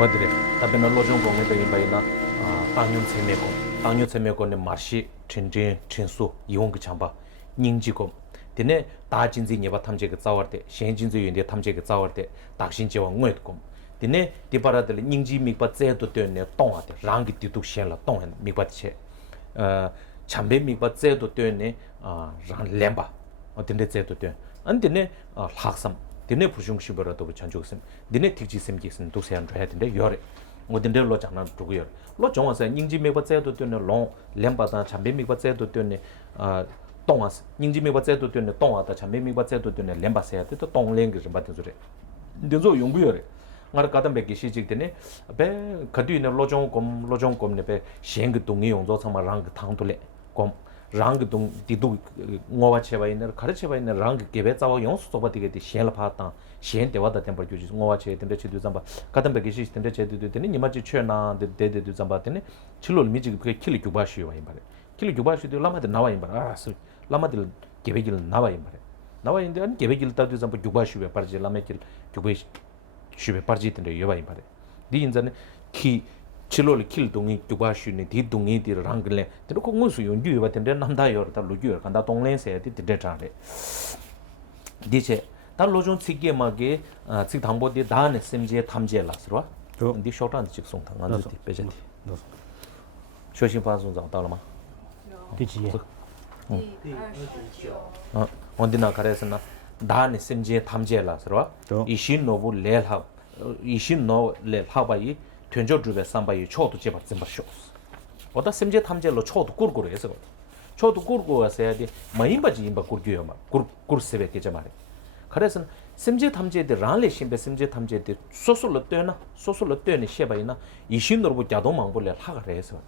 어디래? 답변은 로정 공에 대해 바이나 당연 체매고 당연 체매고는 마시 전쟁 전수 이용 그 참바 닝지고 되네 다진지 예바 탐제가 자월 때 현진지 연대 탐제가 자월 때 당신지와 응외고 되네 디바라들 닝지 미바 제도 되네 동아데 랑기 뒤도 셴라 동한 미바체 참배 미바 제도 되네 랑 렘바 어딘데 제도 되 안되네 학삼 되네 부중시버라도 전주심 되네 틱지심기슨 도세한 줘야 된대 요래 어딘데 로 장난 두고요 로 정와서 닝지 미바 제도 되네 롱 렘바다 참배 미바 제도 되네 동아스 닝지 미바 제도 되네 동아다 참배 미바 제도 되네 렘바세야 또 동랭그 좀 받는 소리 근데저 연구요래 ngар kadam be gishi jik dene be khadu ne lojong kom ne be sheng dung yong zo chama rang thang tu le kom rang dung di du ngowa cheba ine khare cheba ine rang ge be zawa yong su ba dige di shen la pa ta shen de wa da tem ba ju ngowa che den de chi du zamba kadam be gishi den de che du dene ni ma ji che na de du zamba dene chilol mi ji ke kili gyu ba shi wa imba kili gyu ba shi de lama de na wa imba su lama de ge be gil na wa imba na wa inde an ge be gil ta du zamba gyu ba shi we par je lama kil gyu be 슈베 빠지던데 여바이 말에 디 인자네 키 칠로를 킬 동이 두바슈네 디 동이 디 랑글레 데로 공무수 연주 여바던데 남다요 다 루규 간다 동len세 디 데타레 디체 다 로존 치게 마게 치 담보디 다네 심지에 탐제라스로 디 쇼탄 직송 당한지 베제티 쇼신 파송找到了吗第几页第29원디나 가레스나 다네 심지에 탐제라스로 이신 노부 레하 이신 노 레하바이 된저 주베 삼바이 초도 제바 쯤바쇼 어다 심지에 탐제로 초도 꿀꿀 해서 초도 꿀꿀 해야 돼 마임바지 임바 꿀규요 막 꿀세베 계자 말해 그래서 심지에 탐제데 란레 심베 심지에 탐제데 소소로 되나 셰바이나 이신 노부 자도 망볼레 하가 해서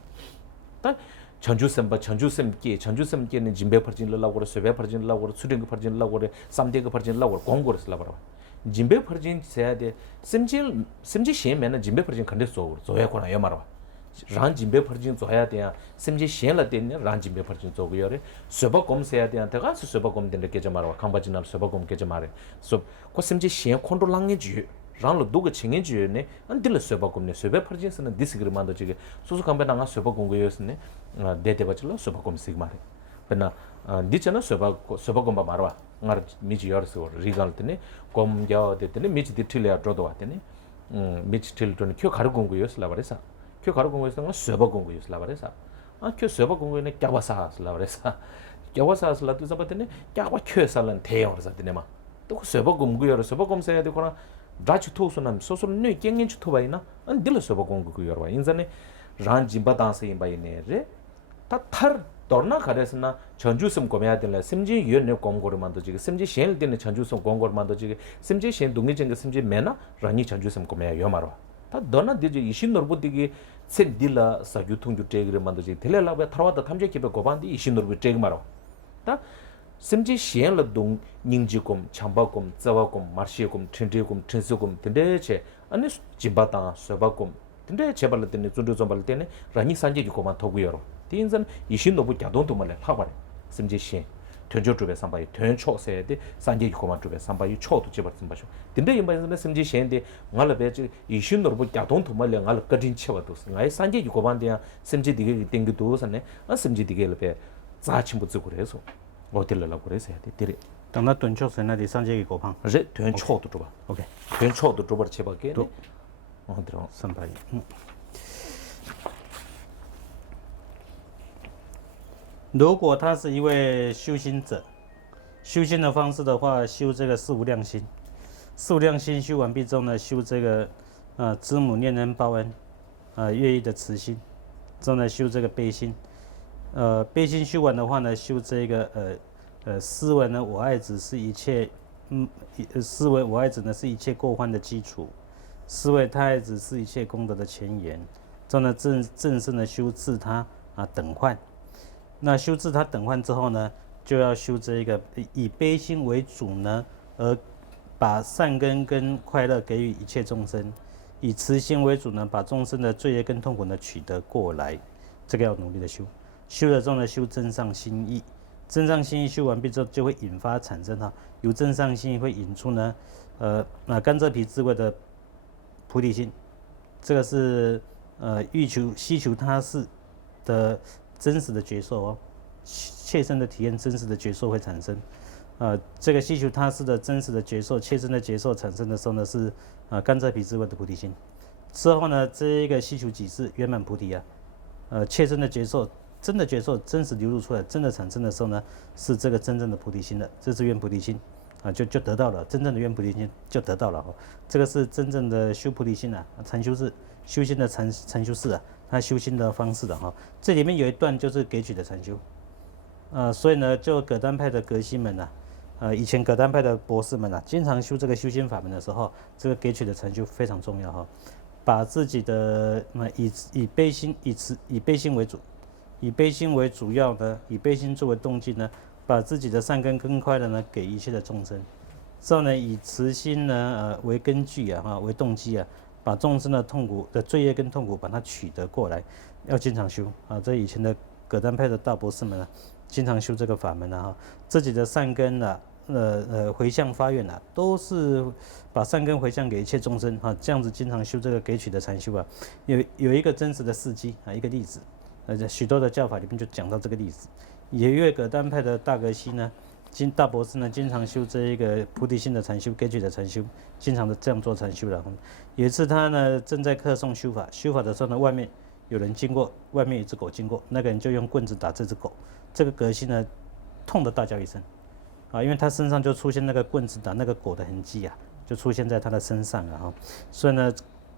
딱 전주섬께는 진배 퍼진라고 그래 쇠배 퍼진라고 그래 수령그 퍼진라고 그래 삼대그 퍼진라고 그래 공고를 쓰라고 그래 진배 퍼진 해야 돼 심지 시에면은 진배 퍼진 근데 조야 거나 요 말아 란 진배 퍼진 조야 돼야 심지 시에라 되네 란 진배 퍼진 조고요래 쇠바 검세야 돼 한테가 쇠바 검 된게 좀 말아 강바진날 쇠바 검게 좀 말해 소 심지 시에 컨트롤랑이 주 랑로 두고 칭해 주네 안딜 쇠바 검네 쇠배 퍼진스는 디스그리만도 지게 소소 감배나가 쇠바 공고였네 데데바질로 소바콤 시그마레 페나 디체나 소바콤바 마르와 ngar miji yorso rigaltene komja detene miji ditilya drodo watene miji tilton kyo 가르공고 yosla baresa kyo 가르공고 yosla soba공고 yosla baresa kyo soba공고네 꺄바사 슬라 baresa 꺄바사 슬라 두 잡았더니 꺄바 켜살은 대형으로서 되네마 또 soba공고 여러 soba공세야 되거나 라치 토스는 소소는 뇌 깽겐치 토바이나 안 딜 soba공고 그 여러 인자네 란 짐바단세 임바이네레 다탈 dorna kharesna chanjusum komya den la simji yone komgor mando ji simji shen den chanjusum komgor mando ji simji shen dungi jeng simji mena rani chanjusum komya yomaro ta dona de ji ishin norbu digi sen dila sa yutung ju tegre mando ji telela ba tharwada thamje kibe gobandi ishin norbu teg maro ta simji shen la dung ningji kom chamba kom zawa kom marshi kom tinde kom trinsu kom tinde che ani jibata soba kom tinde chebal den zundu zombal den rani sanje ji koman togu 인선 이신노부 야돈도 말래 파바래 심지신 전조주베 삼바이 전초세데 산제 고만주베 삼바이 초도 집었음 바쇼 근데 이마에서 심지신데 말베지 이신노부 야돈도 말래 알 거진 쳐도 나이 산제 고만데 심지 디게 땡기도 선네 심지 디게르베 자침부 그래서 어딜라고 그래서 해야 돼 데리 당나 전초세나 산제 고방 제 전초도 줘봐 오케이 전초도 줘버 쳐봐게 들어 삼바이如果他是一位修行者，修行的方式的话，修这个四无量心，四无量心修完毕之后呢，修这个知母念恩报恩，乐意的慈心，之后呢修这个悲心，悲心修完的话呢，修这个思维呢，我爱子是一切，思维我爱子呢是一切过患的基础，思维他爱子是一切功德的前沿，之后呢正式呢修自他等换。那修治他等换之后呢，就要修这一个以悲心为主呢，而把善根跟快乐给予一切众生；以慈心为主呢，把众生的罪业跟痛苦呢取得过来。这个要努力的修。修了之后呢，修正上心意。正上心意修完毕之后，就会引发产生由正上心意会引出呢，甘蔗皮智慧的菩提心。这个是欲求希求他事的真实的觉受哦，切身的体验，真实的觉受会产生。这个希求他事的真实的觉受，切身的觉受产生的时候呢，是甘蔗皮之味的菩提心。之后呢，这一个希求己事圆满菩提啊，切身的觉受，真的觉受，真实流露出来，真的产生的时候呢，是这个真正的菩提心了，这是圆菩提心就得到了真正的圆菩提心就得到了这个是真正的修菩提心禅修是修心的禅修是它修心的方式的这里面有一段就是给取的禅修所以呢，就葛丹派的格西们以前葛丹派的博士们经常修这个修心法门的时候，这个给取的禅修非常重要把自己的以悲心为主，以悲心为主要的，以悲心作为动机呢，把自己的善根跟快乐呢给一切的众生，之后呢以慈心呢为根据为动机把众生的痛苦的罪业跟痛苦把它取得过来，要经常修这以前的葛丹派的大博士们经常修这个法门自己的善根回向发愿都是把善根回向给一切众生这样子经常修这个给取的禅修有一个真实的事迹一个例子，许多的教法里面就讲到这个例子。也有一个葛丹派的大格西呢，大博士呢，经常修这一个菩提心的禅修，给取的禅修，经常的这样做禅修了。有一次他呢正在课诵修法的时候呢，外面有人经过，外面有一只狗经过，那个人就用棍子打这只狗，这个格西呢痛得大叫一声因为他身上就出现那个棍子打那个狗的痕迹就出现在他的身上所以呢，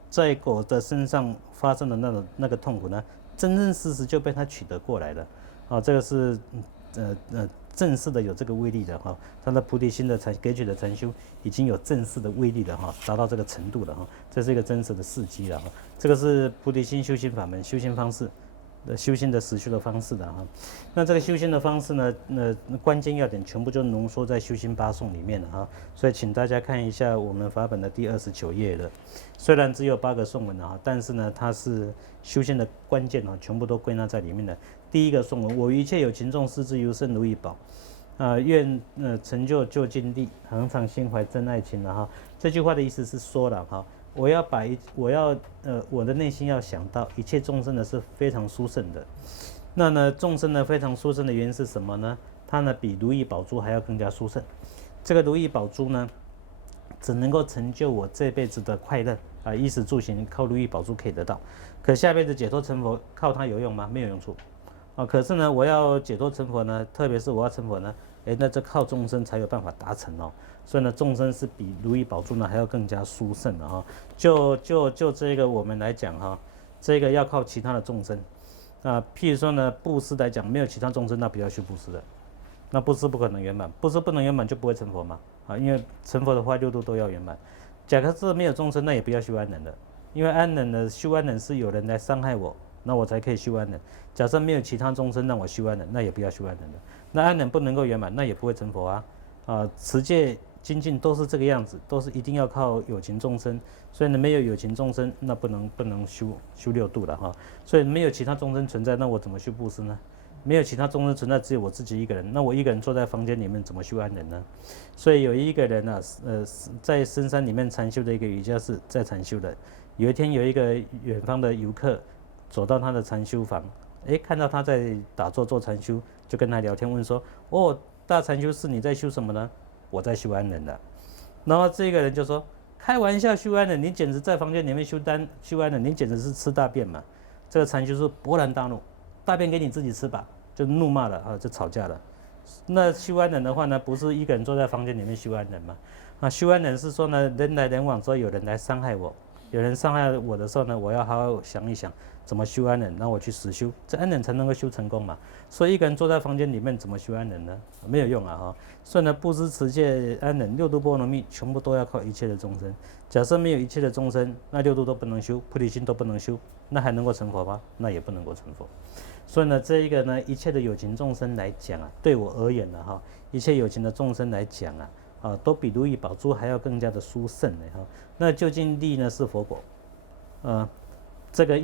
在狗的身上发生的那个痛苦呢，真真实实就被他取得过来了这个是正式的有这个威力的他的菩提心的给取的禅修已经有正式的威力了达到这个程度了这是一个真实的事迹了这个是菩提心修心法门修心方式。修心的实修的方式的那这个修心的方式呢，关键要点全部就浓缩在修心八颂里面了所以请大家看一下我们法本的第29页了。虽然只有8个颂文但是呢，它是修心的关键全部都归纳在里面的。第一个颂文：我于一切有情众视之尤甚如意宝愿成就究竟地，恒常心怀真爱情这句话的意思是说了我的内心要想到一切众生呢是非常殊胜的。那呢，众生呢非常殊胜的原因是什么呢？它呢比如意宝珠还要更加殊胜。这个如意宝珠呢，只能够成就我这辈子的快乐衣食住行靠如意宝珠可以得到。可下辈子解脱成佛靠它有用吗？没有用处可是呢，我要解脱成佛呢，特别是我要成佛呢，那这靠众生才有办法达成所以呢，众生是比如意宝珠呢还要更加殊胜的就这个我们来讲这个要靠其他的众生譬如说呢，布施来讲，没有其他众生，那不要去布施的，那布施不可能圆满，布施不能圆满就不会成佛嘛因为成佛的话6度都要圆满。假设没有众生，那也不要修安忍了，因为安忍的修安忍是有人来伤害我，那我才可以修安忍。假设没有其他众生让我修安忍，那也不要修安忍了。那安忍不能够圆满，那也不会成佛持戒精进都是这个样子，都是一定要靠有情众生。所以呢，没有有情众生，那不能修6度了所以没有其他众生存在，那我怎么修布施呢？没有其他众生存在，只有我自己一个人，那我一个人坐在房间里面怎么修安忍呢？所以有一个人在深山里面禅修的一个瑜伽士在禅修的。有一天有一个远方的游客走到他的禅修房，看到他在打坐做禅修，就跟他聊天，问说：“哦，大禅修士，你在修什么呢？”“我在修安忍的。”然后这个人就说：“开玩笑，修安忍，你简直在房间里面修安忍，你简直是吃大便嘛！”这个禅修士勃然大怒：“大便给你自己吃吧！”就怒骂了就吵架了。那修安忍的话呢，不是一个人坐在房间里面修安忍吗？修安忍是说呢，人来人往之后，有人来伤害我，有人伤害我的时候呢，我要好好想一想怎么修安忍，让我去实修，这安忍才能够修成功嘛。所以一个人坐在房间里面怎么修安忍呢？没有用所以呢，布施持戒安忍6度波罗蜜全部都要靠一切的众生。假设没有一切的众生，那6度都不能修，菩提心都不能修，那还能够成佛吗？那也不能够成佛。所以呢，这一个呢，一切的有情众生来讲对我而言一切有情的众生来讲都比如意宝珠还要更加的殊胜那究竟地呢是佛果这个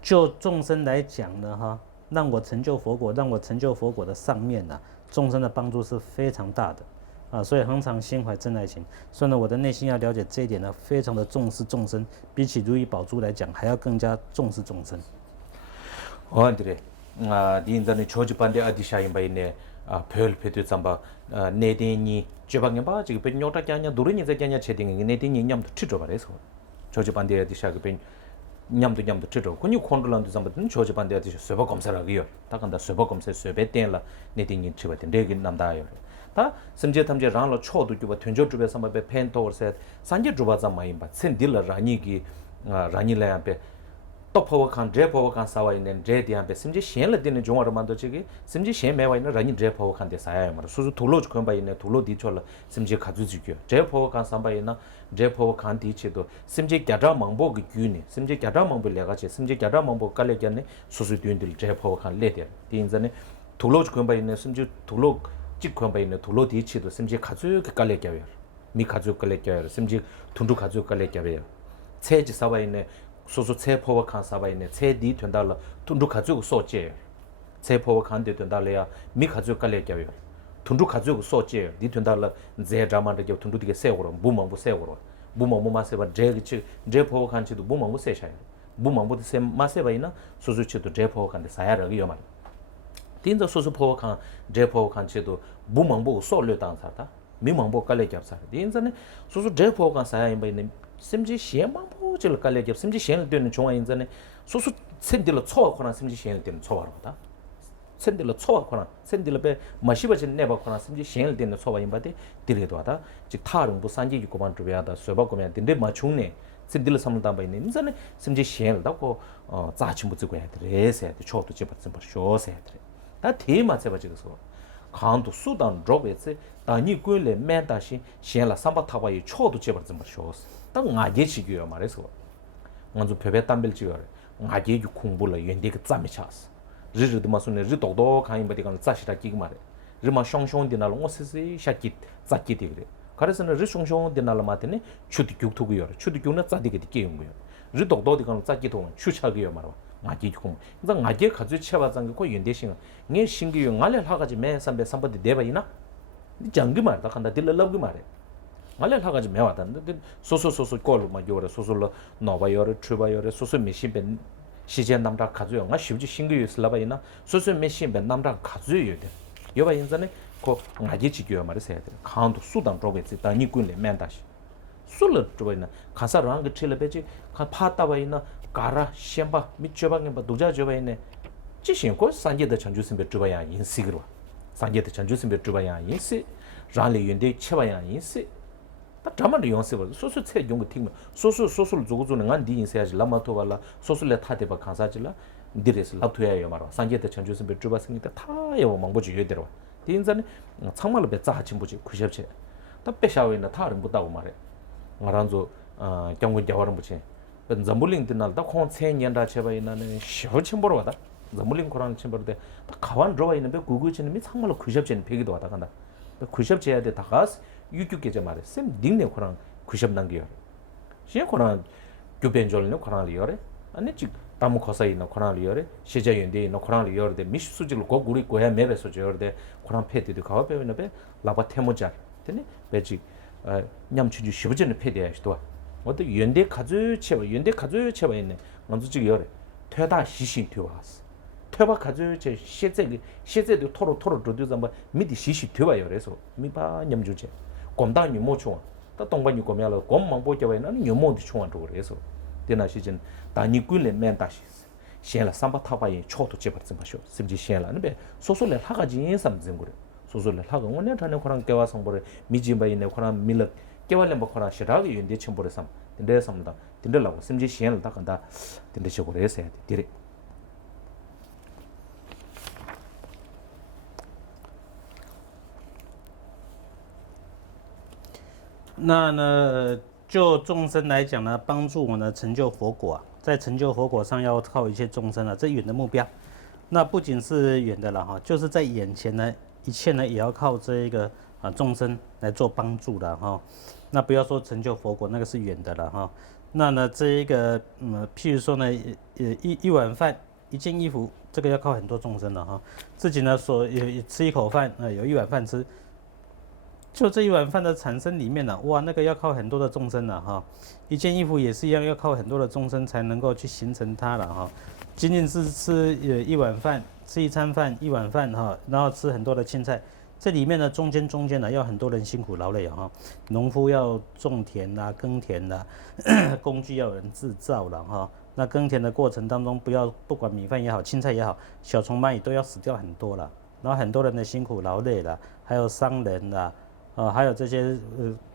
就众生来讲呢让我成就佛果，让我成就佛果的上面众生的帮助是非常大的所以恒常心怀真爱情。所以呢，我的内心要了解这一点呢，非常的重视众生，比起如意宝珠来讲，还要更加重视众生。对인자는 조지반데 아디샤인 바이네 별 페드 잠바 네데니 제방에 봐 지금 벤 요타 냐냐 노르니 자냐 체딩이 네데니 냠도 치죠 말해서 조지반데 아디샤가 벤 냠도 치죠 군이 콘돌란도 잠바든 조지반데 아디샤 서버 검사라기요 다간다 서버 검사 서베 땡라 네데니 치바든 레기 남다요 다 심제 탐제 랑로 초도 주바 튼조 주베 삼바베 펜토르세 산제 주바 잠마임바 센딜라 라니기 라니라 앞에 또 포워칸 제 포워칸 사와 있는 제 디안베 심지 시엔을 되는 종어로 만들어지기 심지 시엔 매와 있는 라니 제 포워칸 데 사야요 말 수수 돌로 좀 봐 있는 돌로 디철 심지 가주지겨 제 포워칸 삼바 있나 제 포워칸 디치도 심지 갸자 망보 그 규니 심지 갸자 망보 내가지 심지 갸자 망보 깔래견네 수수 뒤인들 제 포워칸 레데 디인전에 돌로 좀 봐 있는 심지 돌로 찍고 봐 있는 돌로 디치도 심지 가주 그 깔래겨요 미 가주 깔래겨요 심지 둔두 가주 깔래겨요 체지 사와 있는 소소 체포와 칸사바이네 체디 된달라 둔두 가지고 소제 체포와 칸데 된달래야 미 가지고 깔래겨요 둔두 가지고 소제 니 된달라 제 드라마데 겨 둔두 디게 세고로 무망부 세고로 무망부 마세바 제기 제포와 칸치도 무망부 세샤요 무망부 세 마세바이나 소소치도 제포와 칸데 사야라기 요말 딘저 소소 포와 칸 제포와 칸치도 무망부 소려 당사다 미망부 깔래겨사 딘저네 소소 제포와 칸 사야 임바이네 심지 시행망보 질 깔래겨 심지 시행을 되는 종아 인전에 소수 센딜로 초하거나 심지 시행을 되는 초하로다 센딜로 초하거나 센딜로베 마시버진 내바거나 심지 시행을 되는 초와 인바데 디레도 하다 즉 타릉 부산지 유고만 주베하다 쇠바고면 딘데 마충네 센딜로 삼는다 바이네 인전에 심지 시행을 하고 자침부 지고 해야 돼 해야 돼 초도 집었음 버쇼세 돼 다 테마 잡아지고서 강도 수단 드롭에서 다니 꾸일레 맨다시 시행라 삼바 타바이 초도 집었음 버쇼스 딱 ngaje chigiyo 말해서 먼저 베베 담벨 지요 ngaje 유 공부를 연대 그 짬이 차스 리르도 마순에 리도도 가인 버디간 짜시다 기그 말해 리마 숑숑 디날 오세시 샤킷 짜키 되그래 그래서는 리 숑숑 디날 마테네 추디 교토고요 추디 교는 짜디게 디게인 거요 리도도 디간 짜기도 추차기요 말아 ngaje 공 그래서 ngaje 가지 쳐봐장 거 연대신 네 신기요 알레 하가지 매 삼베 삼버디 대바이나 장기 말다 간다 딜러럽기 말해 알레 하가지 매와다 소소소소 꼴로 막 요래 소소로 노바 요래 추바 요래 소소 메신벤 시젠 남다 가져요 나 쉽지 신규 슬라바이나 소소 메신벤 남다 가져요 돼 요바 인자네 고 ngaje 지겨요 말해서 해야 돼 카운트 수단 프로베스 다니 군레 맨다시 술을 줘바이나 가사랑 그 칠레베지 가 파타바이나 가라 셴바 미쳐방에 바 도자 줘바이네 지신고 산제의 전주선배 줘바야 인식으로 산제의 전주선배 줘바야 인식 란리 연대 쳐바야 인식 다 드라마를 연습을 소소 체 용거 팀 소소를 주고 주는 안 디인세야지 라마토발라 소소레 타데바 간사질라 디레스 라토야요 말아 산제의 전주선 베트바 생기다 타요 망보지 예대로 디인자는 정말로 배자 하친 보지 그셔체 다 빼샤위나 타른 못다고 말해 말한조 경고 자와는 보지 잠불링 드날다 콘 체년다 제바이나는 쇼친 보러 가다 잠불링 코란 침버데 다 가완 들어와 있는 배 구구치는 미 정말로 그셔체는 베기도 하다 간다 그셔체 해야 돼 다가스 유규께제 말해 쌤 닉네 코랑 그샵 남기요 시에 코랑 교변절네 코랑 리어래 아니 지 다무 커서이나 코랑 리어래 시제연데 너 코랑 리어데 미수지를 고 우리 고야 매베서 저어데 코랑 패드도 가와 배우는 배 라바 테모자 되네 배지 냠추주 쉬버지는 패드야시도 어디 연대 가주 채바 있네 먼저 지 여래 퇴다 시신 퇴와스 퇴바 가주 제 시제도 토로 저도 잠바 미디 시시 퇴와요 그래서 미바 냠주제 곰다니 모총 다 동반이 고면을 곰만 보게 나는 요모도 총한도 그래서 되나 시즌 다니 꿀레 맨다시 시엘라 삼바 타바이 초도 제버쯤 마셔 심지 시엘라는 배 소소를 하가지 삼진 그래 소소를 하가 오늘 전에 코랑 깨와 성보를 미지바이네 코랑 밀럭 깨와래 뭐 코랑 시라기 윤대 첨보를 삼 근데 삼다 딘들라고 심지 시엘라 다 간다 딘데 식으로 해서 해야 돼 디레那呢，就众生来讲呢，帮助我呢成就佛果啊，在成就佛果上要靠一切众生啊，这远的目标。那不仅是远的了哈，就是在眼前呢，一切呢也要靠这一个众生来做帮助的哈。那不要说成就佛果，那个是远的了哈。那呢，这一个譬如说呢，一碗饭、一件衣服，这个要靠很多众生的哈。自己呢所吃一口饭，有一碗饭吃。就这一碗饭的产生里面呢、哇，那个要靠很多的众生了哈。一件衣服也是一样，要靠很多的众生才能够去形成它了哈。仅仅是吃一碗饭，吃一餐饭一碗饭哈，然后吃很多的青菜，这里面呢中间呢要很多人辛苦劳累哈。农夫要种田啦、耕田啦，工具要有人制造了哈。那耕田的过程当中，不管米饭也好，青菜也好，小虫蚂蚁都要死掉很多了。然后很多人的辛苦劳累啦，还有商人啦，还有这些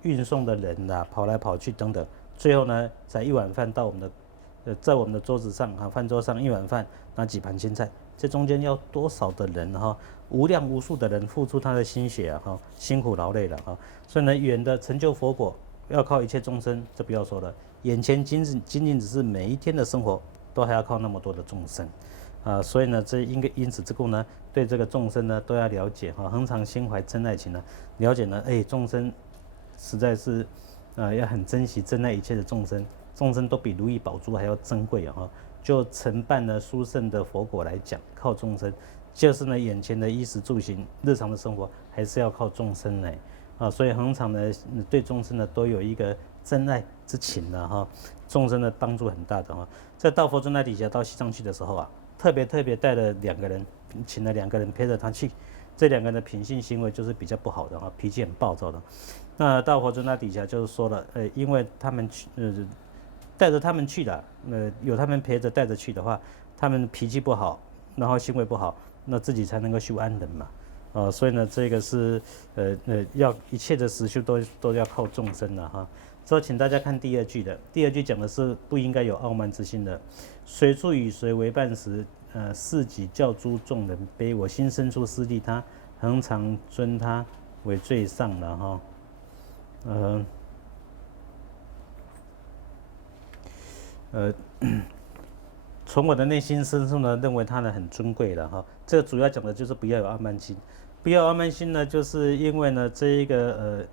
运送的人啦，跑来跑去等等，最后呢，才一碗饭到我们的在我们的桌子上啊，饭桌上一碗饭，拿几盘青菜，这中间要多少的人哈，无量无数的人付出他的心血啊哈，辛苦劳累了哈，所以呢，远的成就佛果要靠一切众生，这不要说了，眼前仅仅只是每一天的生活，都还要靠那么多的众生。所以呢，因此之故呢，对这个众生呢都要了解哈，恒常心怀真爱情呢，了解呢，众生实在是要很珍惜珍爱一切的众生，众生都比如意宝珠还要珍贵啊哈。就承办呢殊胜的佛果来讲，靠众生，就是呢眼前的衣食住行，日常的生活还是要靠众生来所以恒常呢对众生呢都有一个真爱之情的哈，众生的帮助很大的哈。在道佛尊在底下到西藏去的时候啊。特别带了2个人，请了2个人陪着他去。这2个人的品性行为就是比较不好的哈，脾气很暴躁的。那大佛尊他底下就是说了，因为他们去，带着他们去了，有他们陪着带着去的话，他们脾气不好，然后行为不好，那自己才能够修安忍嘛。所以呢，这个是要一切的实修都要靠众生了哈。之后，请大家看第2句的。第2句讲的是不应该有傲慢之心的。谁处与谁为伴时，事己教诸众人卑，我心深处私利他，恒常尊他为最上了哈。从我的内心深处呢，认为他呢很尊贵了哈。这个主要讲的就是不要有傲慢心。不要傲慢心呢，就是因为呢这一个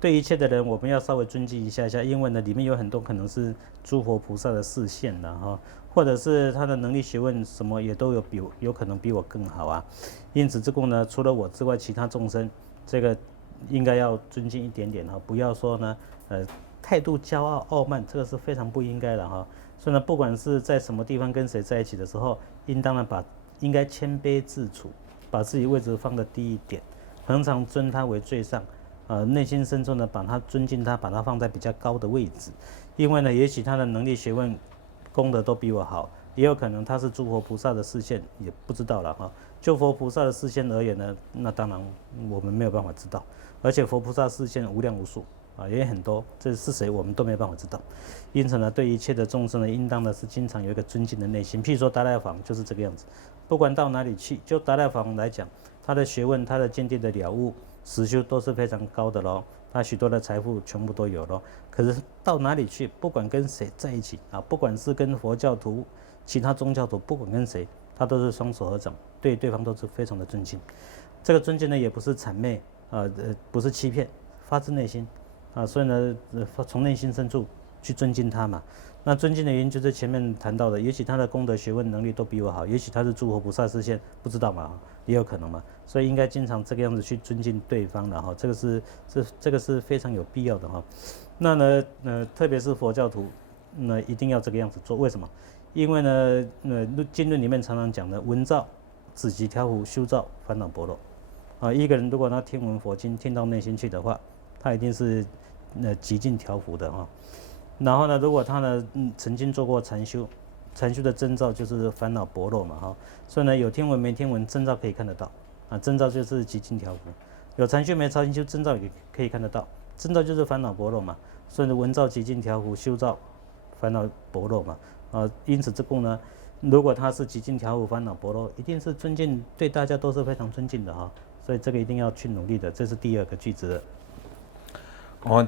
对一切的人，我们要稍微尊敬一下，因为呢，里面有很多可能是诸佛菩萨的示现的哈，或者是他的能力学问什么也都有可能比我更好啊。因此之故呢，除了我之外，其他众生这个应该要尊敬一点点哈，不要说呢态度骄傲傲慢，这个是非常不应该的哈。所以呢，不管是在什么地方跟谁在一起的时候，应该谦卑自处，把自己位置放得低一点，恒常尊他为最上。内心深处呢，把他尊敬他，把他放在比较高的位置，因为呢，也许他的能力、学问、功德都比我好，也有可能他是诸佛菩萨的示现，也不知道了哈。就佛菩萨的示现而言呢，那当然我们没有办法知道，而且佛菩萨示现无量无数也很多，这是谁我们都没有办法知道。因此呢，对一切的众生呢，应当的是经常有一个尊敬的内心。譬如说达赖坊就是这个样子，不管到哪里去，就达赖坊来讲，他的学问、他的见地的了悟。实修都是非常高的咯，他许多的财富全部都有咯。可是到哪里去，不管跟谁在一起不管是跟佛教徒、其他宗教徒，不管跟谁，他都是双手合掌，对对方都是非常的尊敬。这个尊敬呢，也不是谄媚不是欺骗，发自内心所以呢，从内心深处去尊敬他嘛。那尊敬的原因就是前面谈到的，也许他的功德、学问、能力都比我好，也许他是诸佛菩萨示现，不知道嘛，也有可能嘛。所以应该经常这个样子去尊敬对方的哈，这个是非常有必要的哈。那呢特别是佛教徒，那一定要这个样子做。为什么？因为呢经论里面常常讲的闻照、止疾调伏、修照、烦恼薄弱一个人如果他听闻佛经听到内心去的话，他一定是极尽调伏的哈。然后呢，如果他呢曾经做过禅修，禅修的征兆就是烦恼薄弱嘛哈。所以呢，有听闻没听闻征兆可以看得到征兆就是极尽调伏。有禅修没禅修征兆也可以看得到，征兆就是烦恼薄弱嘛。所以闻照极尽调伏，修照烦恼薄弱嘛因此之故呢，如果他是极尽调伏烦恼薄弱，一定是尊敬，对大家都是非常尊敬的哈。所以这个一定要去努力的，这是第2个句子的。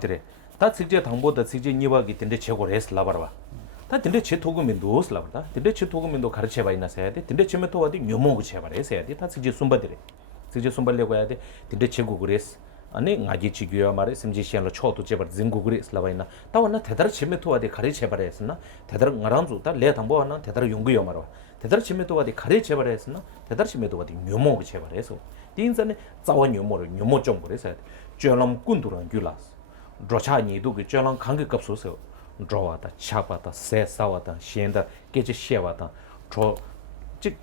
对。다 직제 당보다 직제 니와기 된데 최고를 했을 라바라 다 된데 제 도구면 도스 라바다 된데 제 도구면도 가르쳐 봐 있나 해야 돼 된데 제메 도와디 묘모고 쳐봐 해야 돼다 직제 숨바들이 직제 숨발려고 해야 돼 된데 제고 그랬어 아니 나기 지교야 말에 심지시안로 초도 제발 증고 그랬어 라바이나 다원나 대다르 제메 도와디 가르쳐 봐 했으나 대다르 ngaran주 다 레 당보 하나 대다르 용구요 말아 대다르 제메 도와디 가르쳐 봐 했으나 대다르 제메 도와디 묘모고 쳐봐 해서 인산에 자원 묘모를 묘모 좀 그래서 쩌람 군두랑 귤라스 로차 니도 그 쩌람 관계 값소서 로와다 차바다 세사와다 시엔다 깨지 시와다 저즉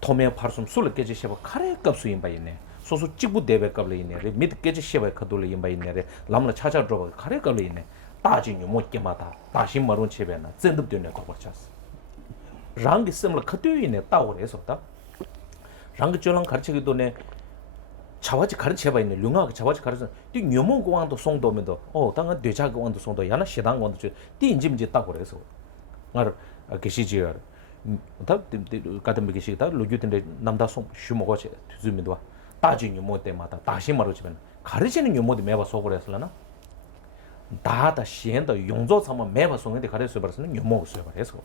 토메 파르숨 술을 깨지 시와 카레 값수 임바이네 소소 찍부 대배 값을 있네 밑 깨지 시와 카돌 임바이네 람나 찾아 들어 카레 값을 있네 따지뉴 못 깨마다 다시 마론 체베나 젠득되네 거버차스 랑기 셈을 카트위네 따오래서다 랑기 쩌람 가르치기도네 자와지 가르쳐봐 있네 룡아가 자와지 가르쳐 띠 묘몽 공항도 송도면도 당한 되자 공항도 송도 야나 시당 공항도 띠 인짐지 딱 그래서 말 계시지요 다 같은 계시다 로규된데 남다 송 슈모고체 주민도 따지 묘모 때마다 다시 말하지만 가르치는 묘모도 매봐 속으로서라나 다다 시엔도 용조 삼아 매봐 송인데 가르쳐 버서는 묘모 써 버려서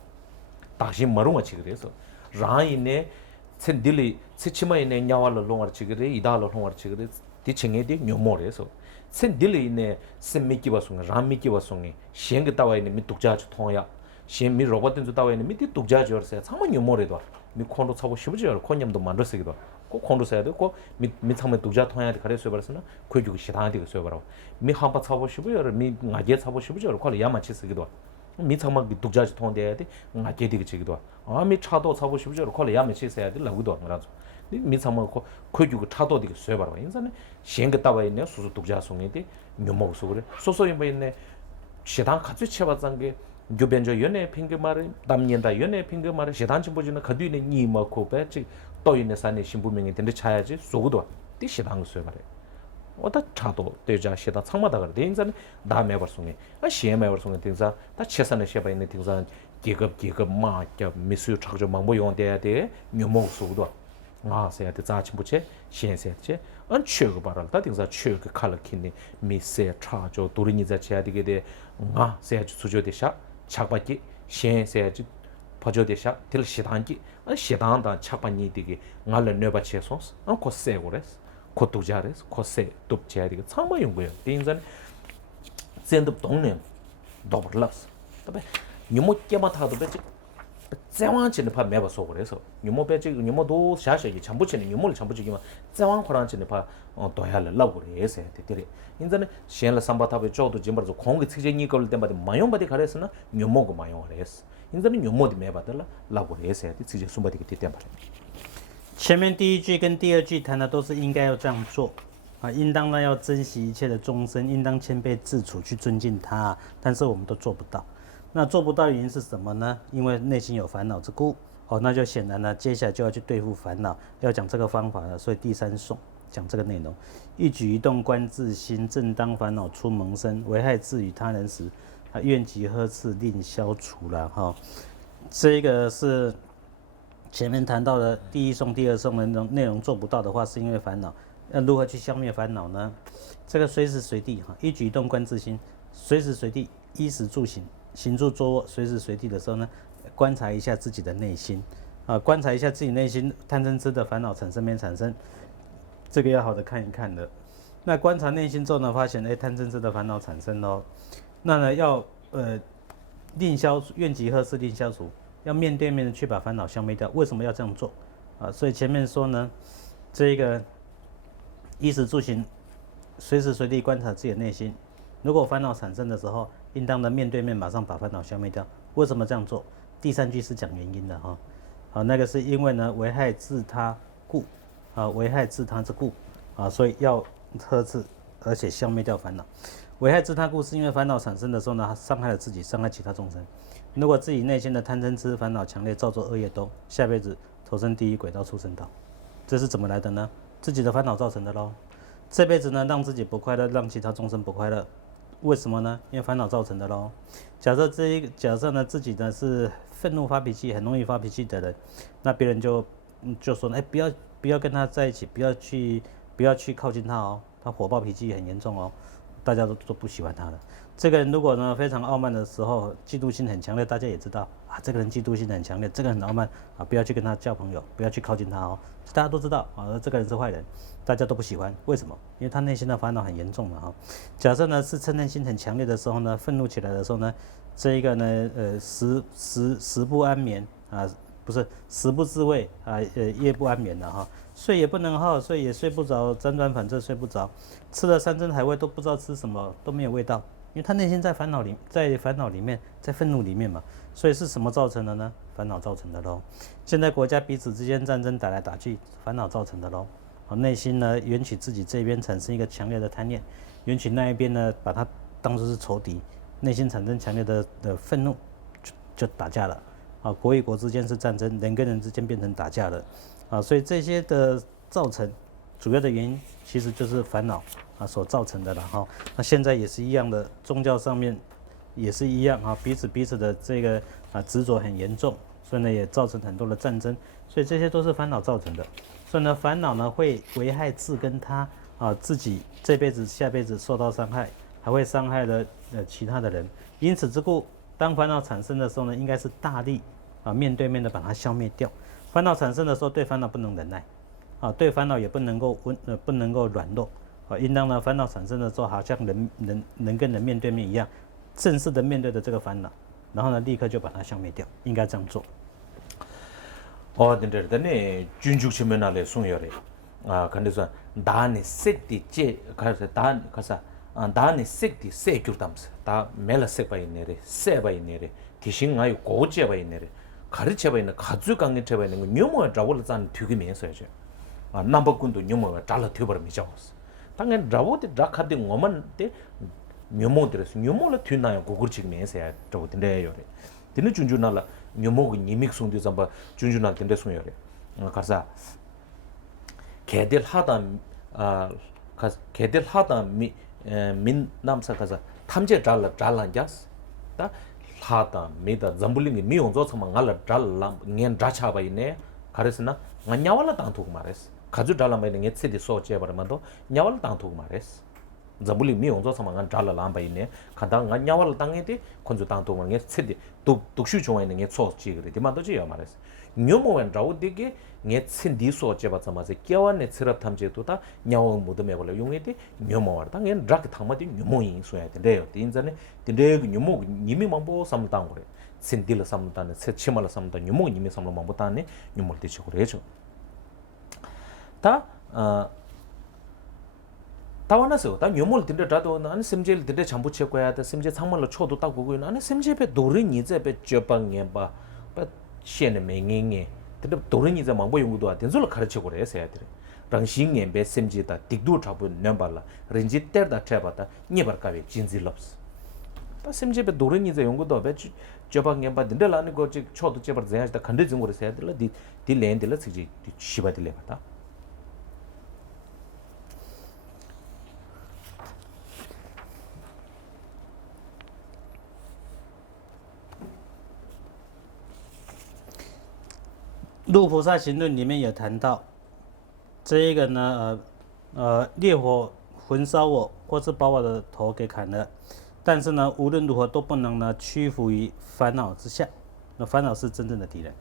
다시 말음아 치 그래서 라인에 센딜리 세치마이네 냐왈로 롱어 치그레 이달로 롱어 치그레 디칭에디 뇨모레서 센딜리네 셈미키바송 라미키바송이 시행게 따와이네 미뚝자주 통야 시행미 로봇든도 따와이네 미디 뚝자주어서 상만 뇨모레도 미 콘도 차고 싶으지요 콘냠도 만들었기도 꼭 콘도 써야 되고 미 상만 뚝자 통야데 가려서 버서나 고주고 시다한테 써야 버려 미 한바 차고 싶으요 미 나게 차고 싶으죠 콜 야마치 쓰기도 미창막 독자지 통돼야 돼. 나게 되게 지기도. 미 차도 사고 싶죠. 콜 야메 치서야 돼. 라고도 말하죠. 미창막 거주고 차도 되게 쇠 봐라. 인자네 시행게 따와 있네. 소소 독자 송에 돼. 묘목 소 그래. 소소이 뭐 있네. 시당 같이 쳐봤던 게 교변저 연애 핑계 말이 남년다 연애 핑계 말이 시당 좀 보지는 가두이네 니 먹고 배지 또 있네 산에 신부명이 된데 차야지 소고도. 띠 시당 쇠 봐라. 어다 차도 대자 시다 창마다 그래 인자는 다음에 벌송에 시에메 벌송에 등자 다 최선의 셔바 있는 등자 기급 마껴 미수 착조 망보 용돼야 돼 묘목 소도 세야 돼 자침부체 시엔세체 안 추고 바랄 다 등자 추고 칼라키니 미세 차조 도리니 자체야 되게 돼 세야 수조대샤 착바기 시엔세지 버저대샤 들 시단기 시단다 착바니 되게 알레 뇌바체소스 안 코세고레스 코뚝자레스 코세 뚝자리가 상마 연구요. 인전 젠드 동네 더블라스. 답에 뉴모 깨마타도 배지 자왕진의 파 매바 속으로서 뉴모 배지 뉴모도 샤샤기 참부치는 뉴모를 참부치기만 자왕 코란진의 파 도야를 라고래서 되더리. 인전 시엔라 삼바타베 조도 짐버도 공기 특징이 걸 때마다 마용바디 가래서나 뉴모고 마용을 했어. 인전 뉴모디 매바들라 라고래서 돼.直接 숨바디게 됐단 말이야.前面第一句跟第二句谈的都是应该要这样做啊，应当呢要珍惜一切的众生，应当谦卑自处去尊敬他，但是我们都做不到。那做不到的原因是什么呢？因为内心有烦恼之故。那就显然呢，接下来就要去对付烦恼，要讲这个方法了。所以第三颂讲这个内容：一举一动观自心，正当烦恼出萌生，危害自与他人时，怨疾呵斥令消除了哈。这个是。前面谈到的第一颂、第二颂的内容做不到的话，是因为烦恼。那如何去消灭烦恼呢？这个随时随地一举一动观自心，随时随地衣食住行、行住坐卧，随时随地的时候呢，观察一下自己的内心观察一下自己内心贪嗔痴的烦恼产生没产生，这个要好的看一看的。那观察内心之后呢，发现贪嗔痴的烦恼产生咯，那呢要令消怨疾呵斥令消除。要面对面的去把烦恼消灭掉，为什么要这样做所以前面说呢，这个衣食住行，随时随地观察自己的内心。如果烦恼产生的时候，应当的面对面马上把烦恼消灭掉。为什么这样做？第三句是讲原因的那个是因为呢危害自他故危害自他之故所以要呵斥，而且消灭掉烦恼。危害自他故是因为烦恼产生的时候呢，伤害了自己，伤害其他众生。如果自己内心的贪嗔痴烦恼强烈，造作恶业多，下辈子投生地狱轨道畜生道，这是怎么来的呢？自己的烦恼造成的咯。这辈子呢，让自己不快乐，让其他众生不快乐，为什么呢？因为烦恼造成的咯。假设呢自己呢是愤怒发脾气，很容易发脾气的人，那别人就说呢，不要跟他在一起，不要去靠近他他火爆脾气很严重大家都不喜欢他的。这个人如果呢非常傲慢的时候，嫉妒心很强烈，大家也知道这个人嫉妒心很强烈，这个人很傲慢不要去跟他交朋友，不要去靠近他大家都知道这个人是坏人，大家都不喜欢。为什么？因为他内心的烦恼很严重嘛假设呢是嗔恨心很强烈的时候呢，愤怒起来的时候呢，这一个呢食不安眠不是食不知味啊，夜不安眠的哈，睡也不能好，睡也睡不着，辗转反侧睡不着，吃了山珍海味都不知道吃什么，都没有味道，因为他内心在烦恼里，在愤怒里面嘛，所以是什么造成的呢？烦恼造成的喽。现在国家彼此之间战争打来打去，烦恼造成的喽。好，内心呢缘起自己这边产生一个强烈的贪念，缘起那一边呢把它当作是仇敌，内心产生强烈的愤怒，就打架了。啊，国与国之间是战争，人跟人之间变成打架了。啊，所以这些的造成，主要的原因其实就是烦恼啊所造成的了哈。那现在也是一样的，宗教上面也是一样啊，彼此的这个执着很严重，所以呢也造成很多的战争，所以这些都是烦恼造成的。所以呢烦恼呢会危害自跟他啊自己这辈子下辈子受到伤害，还会伤害了其他的人。因此之故，当烦恼产生的时候呢，应该是大力啊面对面的把它消灭掉。烦恼产生的时候，对烦恼不能忍耐啊，对烦恼也不能够不能够软弱啊，应当呢烦恼产生的时候，好像人跟人面对面一样，正式的面对的这个烦恼，然后呢立刻就把它消灭掉，应该这样做。근데 준죽치면날에 송여래. 근데서 다네 색디 제 가서 가서 다네 색디 세규담스. 다 멜라 색바이네레. 세바이네레. 기싱아이 고제바이네레. 가르쳐바이네 가주강에 쳐바이네 거 묘모가 잡을 잔 튀기면서죠. 남북군도 묘모가 잘라 튀버면 미쳐스. 당연 라보데 라카데 오만데 묘모들에서 묘모를 튀나요 고글치면서 저거 된대요. 되는 준준날라 묘모가 니믹송도 잠바 준준날 된대 송여래. 가서 개들 하다 개들 하다 민 남사 가서 탐제 잘란자스 다 하다 메다 잠불링이 미용조 참만 알라 잘람 년 자차바이네 가르스나 냐왈라 당토고 말했어. 가주 잘람바이네 녜체디 소제바르만도 냐왈라 당토고 말했어. 잠불링 미용조 참만 잘라람바이네 간다 냐왈라 당에디 콘조 당토고 녜 체디 독슈 중앙에 녜 소지 그래. 디만도지야 말했어. 묘모엔 라우디게 녜 쳔디 소제바 참마세 깨와네 츠랍 탐제도다 냐오 모드메 벌 용에디 묘모와 당엔 락 탐마디 묘모인 소야 된대요. 인자네 된대 묘모 니미만보 삼당 그래. 쳔딜 삼단에 세치말 삼단 묘모 니미 삼만보 단네 묘모 되지 그래죠. 다 타와나서 다 묘모를 된대 자도 나는 심제를 된대 전부 채고야 돼. 심제 상말로 초도 딱 보고 나는 심제배 노른 이제배 저방에 봐. 시에네 맹행에 근데 도른이 자 망보 연구도 안 된줄 가르쳐 그래 해야 돼. 랑싱에 베심지다 딕도 잡고 넘발라. 렌지 때다 잡았다. 니버까베 진질럽스. 다 심지에 도른이 자 연구도 배 저방에 봐 된다라는 거 초도 제발 자야다 간데 좀 그래 해야 돼. 디 랜들라 지지 시바들래 봤다.入菩萨行论里面有谈到，这一个呢，烈火焚烧我，或是把我的头给砍了，但是呢，无论如何都不能呢屈服于烦恼之下。那烦恼是真正的敌人，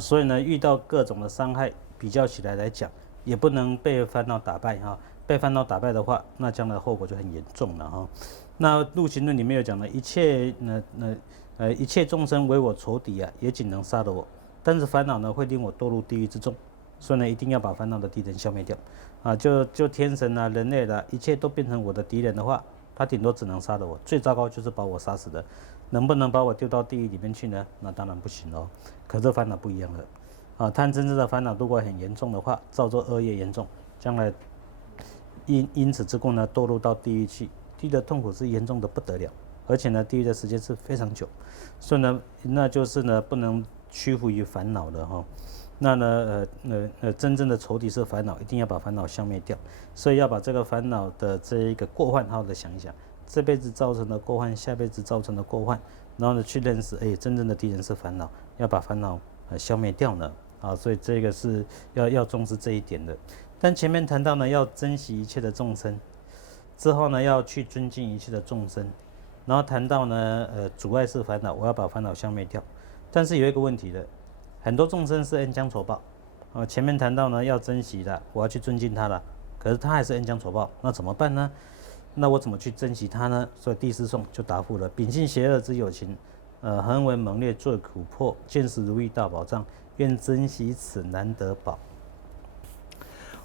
所以呢，遇到各种的伤害，比较起来讲，也不能被烦恼打败哈。被烦恼打败的话，那将来后果就很严重了哈。那入行论里面有讲了，一切众生为我仇敌啊，也仅能杀了我。但是烦恼呢会令我堕入地狱之中，所以呢一定要把烦恼的敌人消灭掉啊！就天神啊、人类的一切都变成我的敌人的话，他顶多只能杀了我，最糟糕就是把我杀死的。能不能把我丢到地狱里面去呢？那当然不行哦。可这烦恼不一样了啊！贪嗔痴的烦恼如果很严重的话，造作恶业严重，将来因此之故呢堕入到地狱去，地狱的痛苦是严重的不得了，而且呢地狱的时间是非常久，所以呢那就是呢不能屈服于烦恼的哈，那呢真正的仇敌是烦恼，一定要把烦恼消灭掉，所以要把这个烦恼的这一个过患好好的想一想，这辈子造成的过患，下辈子造成的过患，然后呢去认识，真正的敌人是烦恼，要把烦恼消灭掉呢啊，所以这个是要重视这一点的。但前面谈到呢，要珍惜一切的众生，之后呢要去尊敬一切的众生，然后谈到呢阻碍是烦恼，我要把烦恼消灭掉。但是有一个问题的，很多众生是恩将仇报，前面谈到呢要珍惜的，我要去尊敬他了，可是他还是恩将仇报，那怎么办呢？那我怎么去珍惜他呢？所以第四颂就答复了：秉性邪恶之有情，恒为猛烈作苦迫，见识如意大宝藏，愿珍惜此难得宝。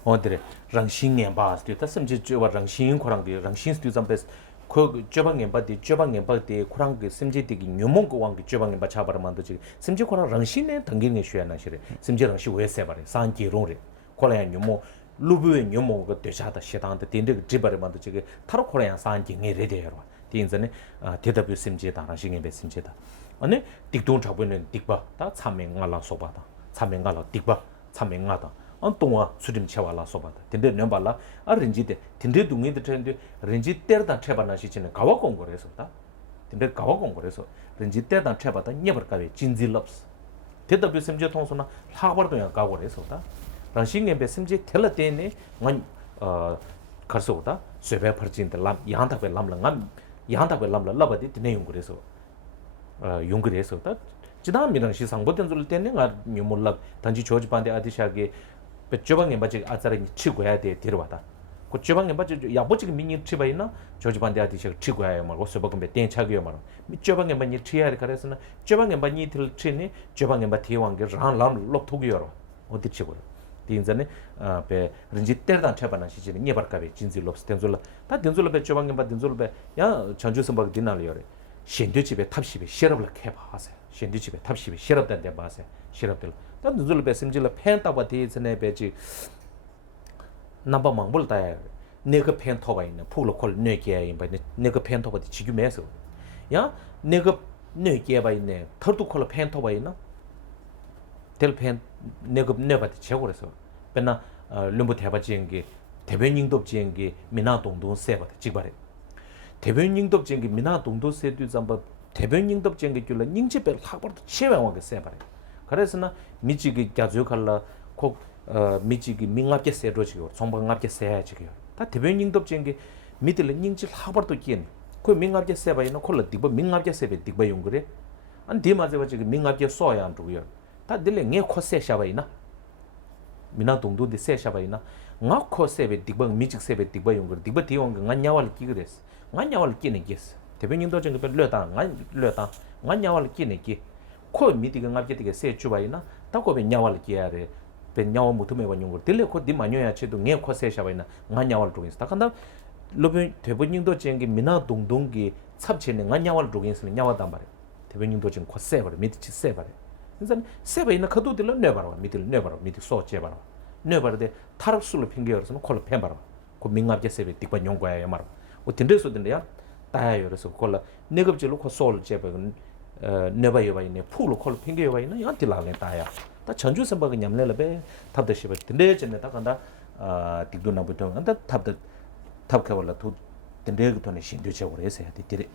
어디래 랑싱 엠바스 다 심지 저와 랑싱 코랑게 랑싱 스튜 잠베스 그 저방 엠바디 저방 엠바디 코랑게 심지 되기 묘몽고 왕게 저방 엠바 차바라 만도지 심지 코랑 랑싱네 당기네 쉬야나 시래 심지 랑시 왜세 바래 산기롱레 코라야 묘모 루브의 묘모가 되자다 시당한테 딘데 지바레 만도지 타로 코라야 산기네 레데여 딘전에 대답이 심지다 랑싱 엠베 심지다 아니 딕동 잡으면 딕바 다 참명알라 소바다 참명알라 딕바 참명하다 동화 수림 채와라 소바다 근데 넘발라 렌지데 근데 동이데 트렌드 렌지 때르다 채바나 시치는 가와 공고래서다 근데 가와 공고래서 렌지 때르다 채바다 녀버까베 진질럽스 대답이 심지 통소나 하버도야 가고래서다 랑싱게베 심지 텔라테네 만 가서다 쇠베 퍼진데 람 양답에 람랑감 양답에 람라 라바디 드네 용고래서 용거래서다 지나미랑 시상보던 줄 때는 아 뉴몰라 단지 조지 반대 아디샤게 저방에 맞지 아자리 치고야 돼 데려와다 그 저방에 맞지 야보지 미니 치바 있나 조지 반대 아디샤 치고야 말고 서버금에 땡차기요 말 저방에 많이 치야 그래서는 저방에 많이 들 치니 저방에 마 대왕게 란람 롭토기요 어디 치고 딘전에 베 렌지 때르단 쳐바나 시지는 예바까베 진지 롭스 덴졸라 다 덴졸라베 저방에 마 덴졸라베 야 전주선 박 디날이요래 신도집에 탑십에 시럽을 해봐세요. 신도집에 탑십에 시럽된데 봐세요. 시럽들. 단 누들 배심질라 팬타바 디즈네 배지 남바 망불다야. 내가 팬토바 있는 풀로콜 뇌게 임바 내가 팬토바 지규매서. 야 내가 뇌게 바 있네. 터두콜 팬토바 있나? 델팬 내가 내가 제고래서. 배나 lum부 대바지행기 대변인도 지행기 미나 동동 세바 지바래. 대변인도 지행기 미나 동도 세도 잠바 대변인도 지행기 줄라 닝집에 학벌도 치외왕게 세바래. 그래서나 미지기 가족할라 꼭 미지기 민갑게 세로지고 정방갑게 세야지요. 다 대변인도 지행기 미들 닝집 학벌도 기엔 그 민갑게 세바이는 콜라 디바 민갑게 세베 디바 용그래. 안 디마제가 지금 민갑게 써야 안 주고요. 다 들레 게 코세 샤바이나 미나 동도데 세 샤바이나 nga ko sebe digba michik sebe digba yong digba tiong nga nyawal ki gres nga nyawal ki ne ges tebe nying do jeng pe leta nga nyawal ki ne ki ko mi diga nga ke se chubaina ta ko be nyawal ki yare pe nyaw mutu me wanyong dile ko di manyo ya chedo nge ko se shabaina nga nyawal do ins ta kanda lobe tebe nying do jeng mina dongdong gi 찹체네 nga nyawal do ins nyawa da bare tebe nying do jeng ko se bare mi ti se bare 인산 세베이나 카도 들러 내바라 미들 소 제바라 내바르데 타락술로 핑계여서는 콜로 펜바라 그 민갑제 세베 딕바 용과야 말아 어 딘데서 딘데야 다야 그래서 콜라 네급질로 코솔 제베는 네바여바이네 풀로 콜로 핑계여바이나 야딜라네 다야 다 전주 선박이 냠래라베 탑다시베 딘데 전에 다 간다 딕도나부터 간다 탑카발라 도 딘데부터네 신도 제고를 해서 해야 돼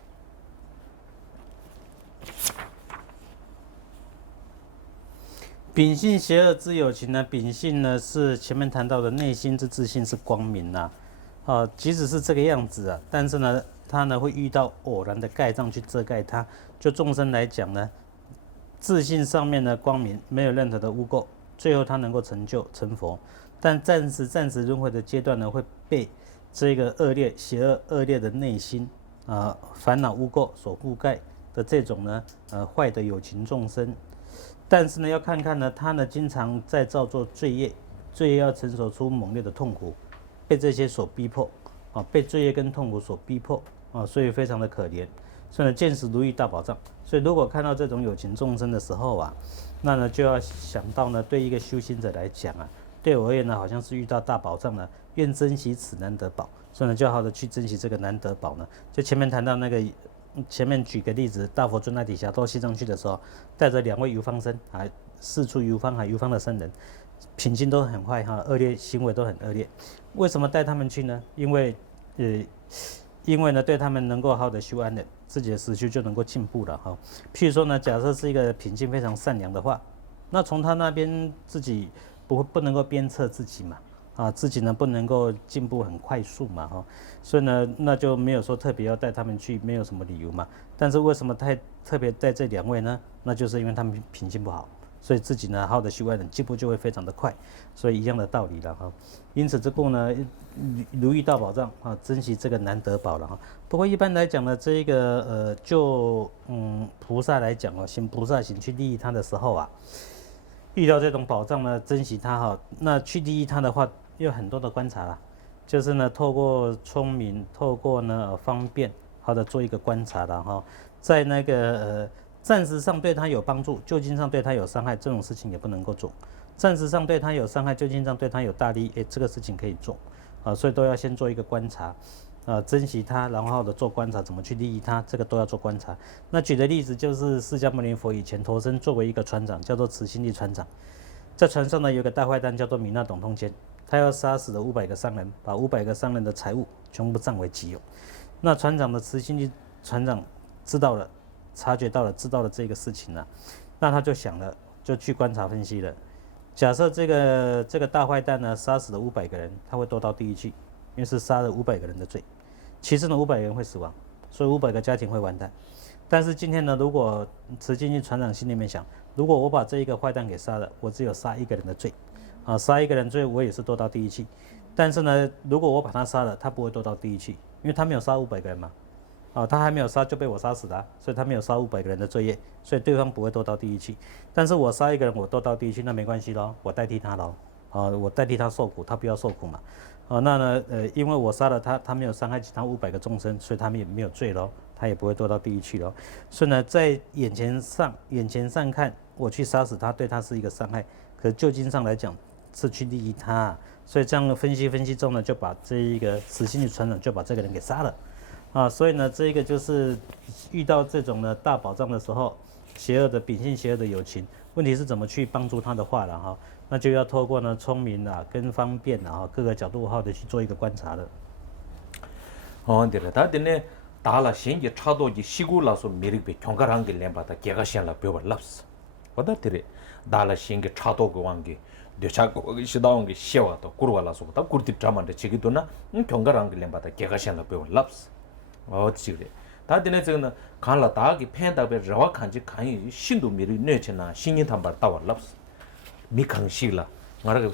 秉性邪恶之有情呢？秉性呢是前面谈到的内心之自信是光明呐，即使是这个样子啊，但是呢，他呢会遇到偶然的盖障去遮盖它。就众生来讲呢，自信上面的光明没有任何的污垢，最后他能够成就成佛。但暂时轮回的阶段呢，会被这个邪恶恶劣的内心烦恼污垢所覆盖的这种呢坏的有情众生。但是呢，要看看呢，他呢经常在造作罪业，罪业要承受出猛烈的痛苦，被这些所逼迫被罪业跟痛苦所逼迫所以非常的可怜。所以呢，见识如意大宝藏。所以如果看到这种有情众生的时候啊，那呢就要想到呢，对一个修行者来讲啊，对我而言呢，好像是遇到大宝藏呢，愿珍惜此难得宝。所以呢，就好好的去珍惜这个难得宝呢。就前面谈到那个。前面举个例子，大佛尊在底下到西藏去的时候，带着2位游方僧四处游方游方的僧人，品性都很坏恶劣行为都很恶劣。为什么带他们去呢？因为呢，对他们能够好好的修安的，自己的实修就能够进步了譬如说呢，假设是一个品性非常善良的话，那从他那边自己不能够鞭策自己嘛。自己呢不能够进步很快速嘛所以呢那就没有说特别要带他们去，没有什么理由嘛。但是为什么特别带这2位呢？那就是因为他们品性不好，所以自己呢好的修外人进步就会非常的快，所以一样的道理了哈。因此这故呢，如遇到宝藏啊，珍惜这个难得宝了哈。不过一般来讲呢，这个就菩萨来讲哦，行菩萨行去利益他的时候啊，遇到这种宝藏呢，珍惜它哈。那去利益它的话，有很多的观察啦，就是呢，透过聪明，透过呢方便，好的做一个观察啦哈。在那个暂时上对他有帮助，究竟上对他有伤害，这种事情也不能够做。暂时上对他有伤害，究竟上对他有大利，这个事情可以做啊，所以都要先做一个观察。珍惜它，然后的做观察，怎么去利益它，这个都要做观察。那举的例子就是释迦牟尼佛以前投身作为一个船长，叫做慈心力船长，在船上呢有个大坏蛋叫做米那董通坚，他要杀死了500个商人，把500个商人的财物全部占为己有。那船长的慈心力船长知道了，察觉到了，知道了这个事情了，那他就想了，就去观察分析了。假设这个大坏蛋呢杀死了500个人，他会堕到地狱去，因为是杀了500个人的罪。其实呢，500个人会死亡，所以500个家庭会完蛋。但是今天呢，如果慈济船长心里面想，如果我把这一个坏蛋给杀了，我只有杀1个人的罪，杀1个人罪，我也是堕到地狱去。但是呢，如果我把他杀了，他不会堕到地狱去，因为他没有杀500个人嘛，他还没有杀就被我杀死了，所以他没有杀500个人的罪业，所以对方不会堕到地狱去。但是我杀1个人，我堕到地狱去，那没关系咯，我代替他咯，我代替他受苦，他不要受苦嘛。那呢，因为我杀了他，他没有伤害其他500个众生，所以他们也没有罪咯，他也不会堕到地狱去咯。所以呢，在眼前上看，我去杀死他，对他是一个伤害，可就经上来讲是去利益他，所以这样的分析中呢，就把这一个慈心力船长就把这个人给杀了，所以呢，这一个就是遇到这种呢大宝藏的时候，邪恶的秉性、邪恶的友情，问题是怎么去帮助他的话了哈。那就要透过呢聪明跟方便各个角度好的去做一个观察了。对了，他呢打了先就差多就西古老说米里边全个人给连把他给个先了不要拉死，我的对了，打了先给差多个王给，就差个西到王给写完到古瓦拉说，他古的专门的这个多呢，全个人给连把他给个先了不要拉死，记得。他呢这个呢，看了打给偏到边，热话看就看有新度米里热情呐，新年他把打完拉死。mi khang shi la ngara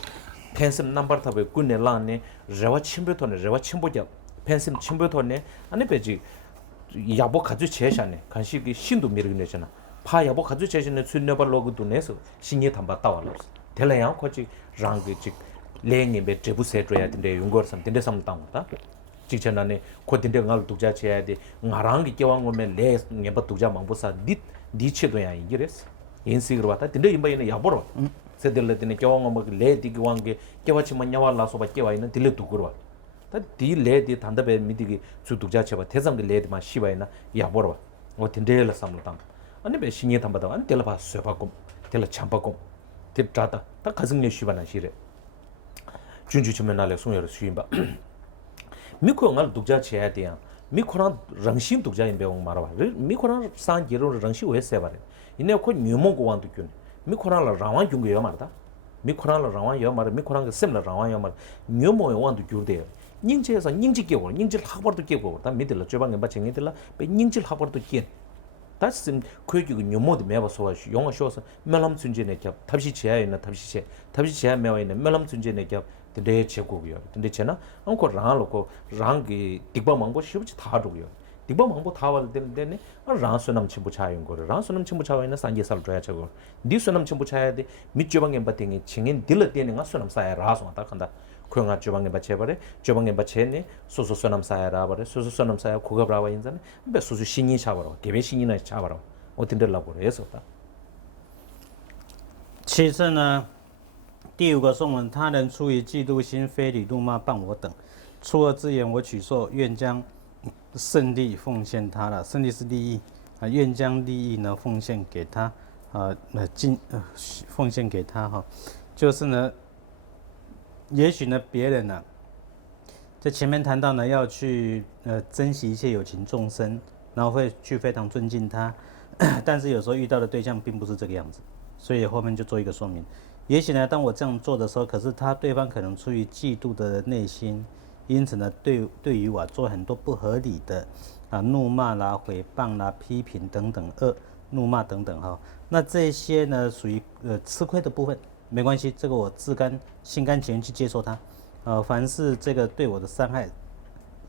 pensim number thabe kunne la ne rewa chimbe to ne rewa chimbo ja pensim chimbe to ne ane beji yabo khaju chesha ne kanshi gi shindu mirgi ne chana pha yabo khaju chesha ne chunne ba logu du ne so sinye thamba tawala tela yang ko chi rang gi chi leng be tebu se tro ya tinde yungor sam tinde sam tang ta chi chana ne ko tinde ngal dukja che ya de ngarang gi kewang me le nge ba dukja mangbo sa di che do ya yires yin sigro wa ta tinde imba ine yaboro 세들레 되네 겨왕 뭐 레디 기왕게 겨와치 만냐와라 소바 겨와 있는 딜레 두고로 다 딜레디 단답에 미디기 주독자 쳐봐 대상들 레디만 시바이나 야보로 딘데라 삼로당 아니 배 신이 담바다 안 텔바 쇠바고 텔라 참바고 딜자다 다 가승내 시바나 시레 준주 주면 날에 송여를 수임바 미코가 독자 쳐야 돼야 미코랑 랑신 독자인 배운 말아 미코랑 산지로 랑시 왜 세바래 이내 코 뉴모고 완도 균 미코랑 라완 중게 요마다 미코랑 라완 요마다 미코랑 셈라 라완 요마다 뉴모에 완도 줄대요 닝제에서 닝지 깨고 닝질 학벌도 깨고 다 미들라 저방에 바칭이들라 베 닝질 학벌도 깨 다스 코기고 뉴모도 매버서 영어 쇼서 멜람 순제네 겹 탑시 지하에 있는 탑시 지하 매와 있는 멜람 순제네 겹 근데 제고고요 근데 제나 안고 랑로고 랑기 딕바 망고 쉽지 다 하고요 딕바 망고 다 와도 되는데 랑수남 침부 차인 거를 랑수남 침부 차와는 산제살 줘야 저거 니수남 침부 차야 돼 밑주방에 바팅이 칭인 딜러 되는 거 수남 사야 라서 왔다 간다 고영아 주방에 바쳐버려 주방에 바쳐네 소소 수남 사야라 버려 소소 수남 사야 고급라와 인자네 배 소소 신이 차버려 개배 신이나 차버려 어떤 데라고 그래서다 其次呢，第5个颂文，他人出于嫉妒心，非礼怒骂谤我等，出恶之言，我取受，愿将胜利奉献他了。胜利是利益愿将利益呢奉献给他奉献给他哈，就是呢，也许呢别人呢，在前面谈到呢要去珍惜一切有情众生，然后会去非常尊敬他，但是有时候遇到的对象并不是这个样子。所以后面就做一个说明，也许呢，当我这样做的时候，可是对方可能出于嫉妒的内心，因此呢，对于我做很多不合理的怒骂啦、诽谤啦、批评等等恶怒骂等等哈。那这些呢属于吃亏的部分，没关系，这个我心甘情愿去接受它。凡是这个对我的伤害，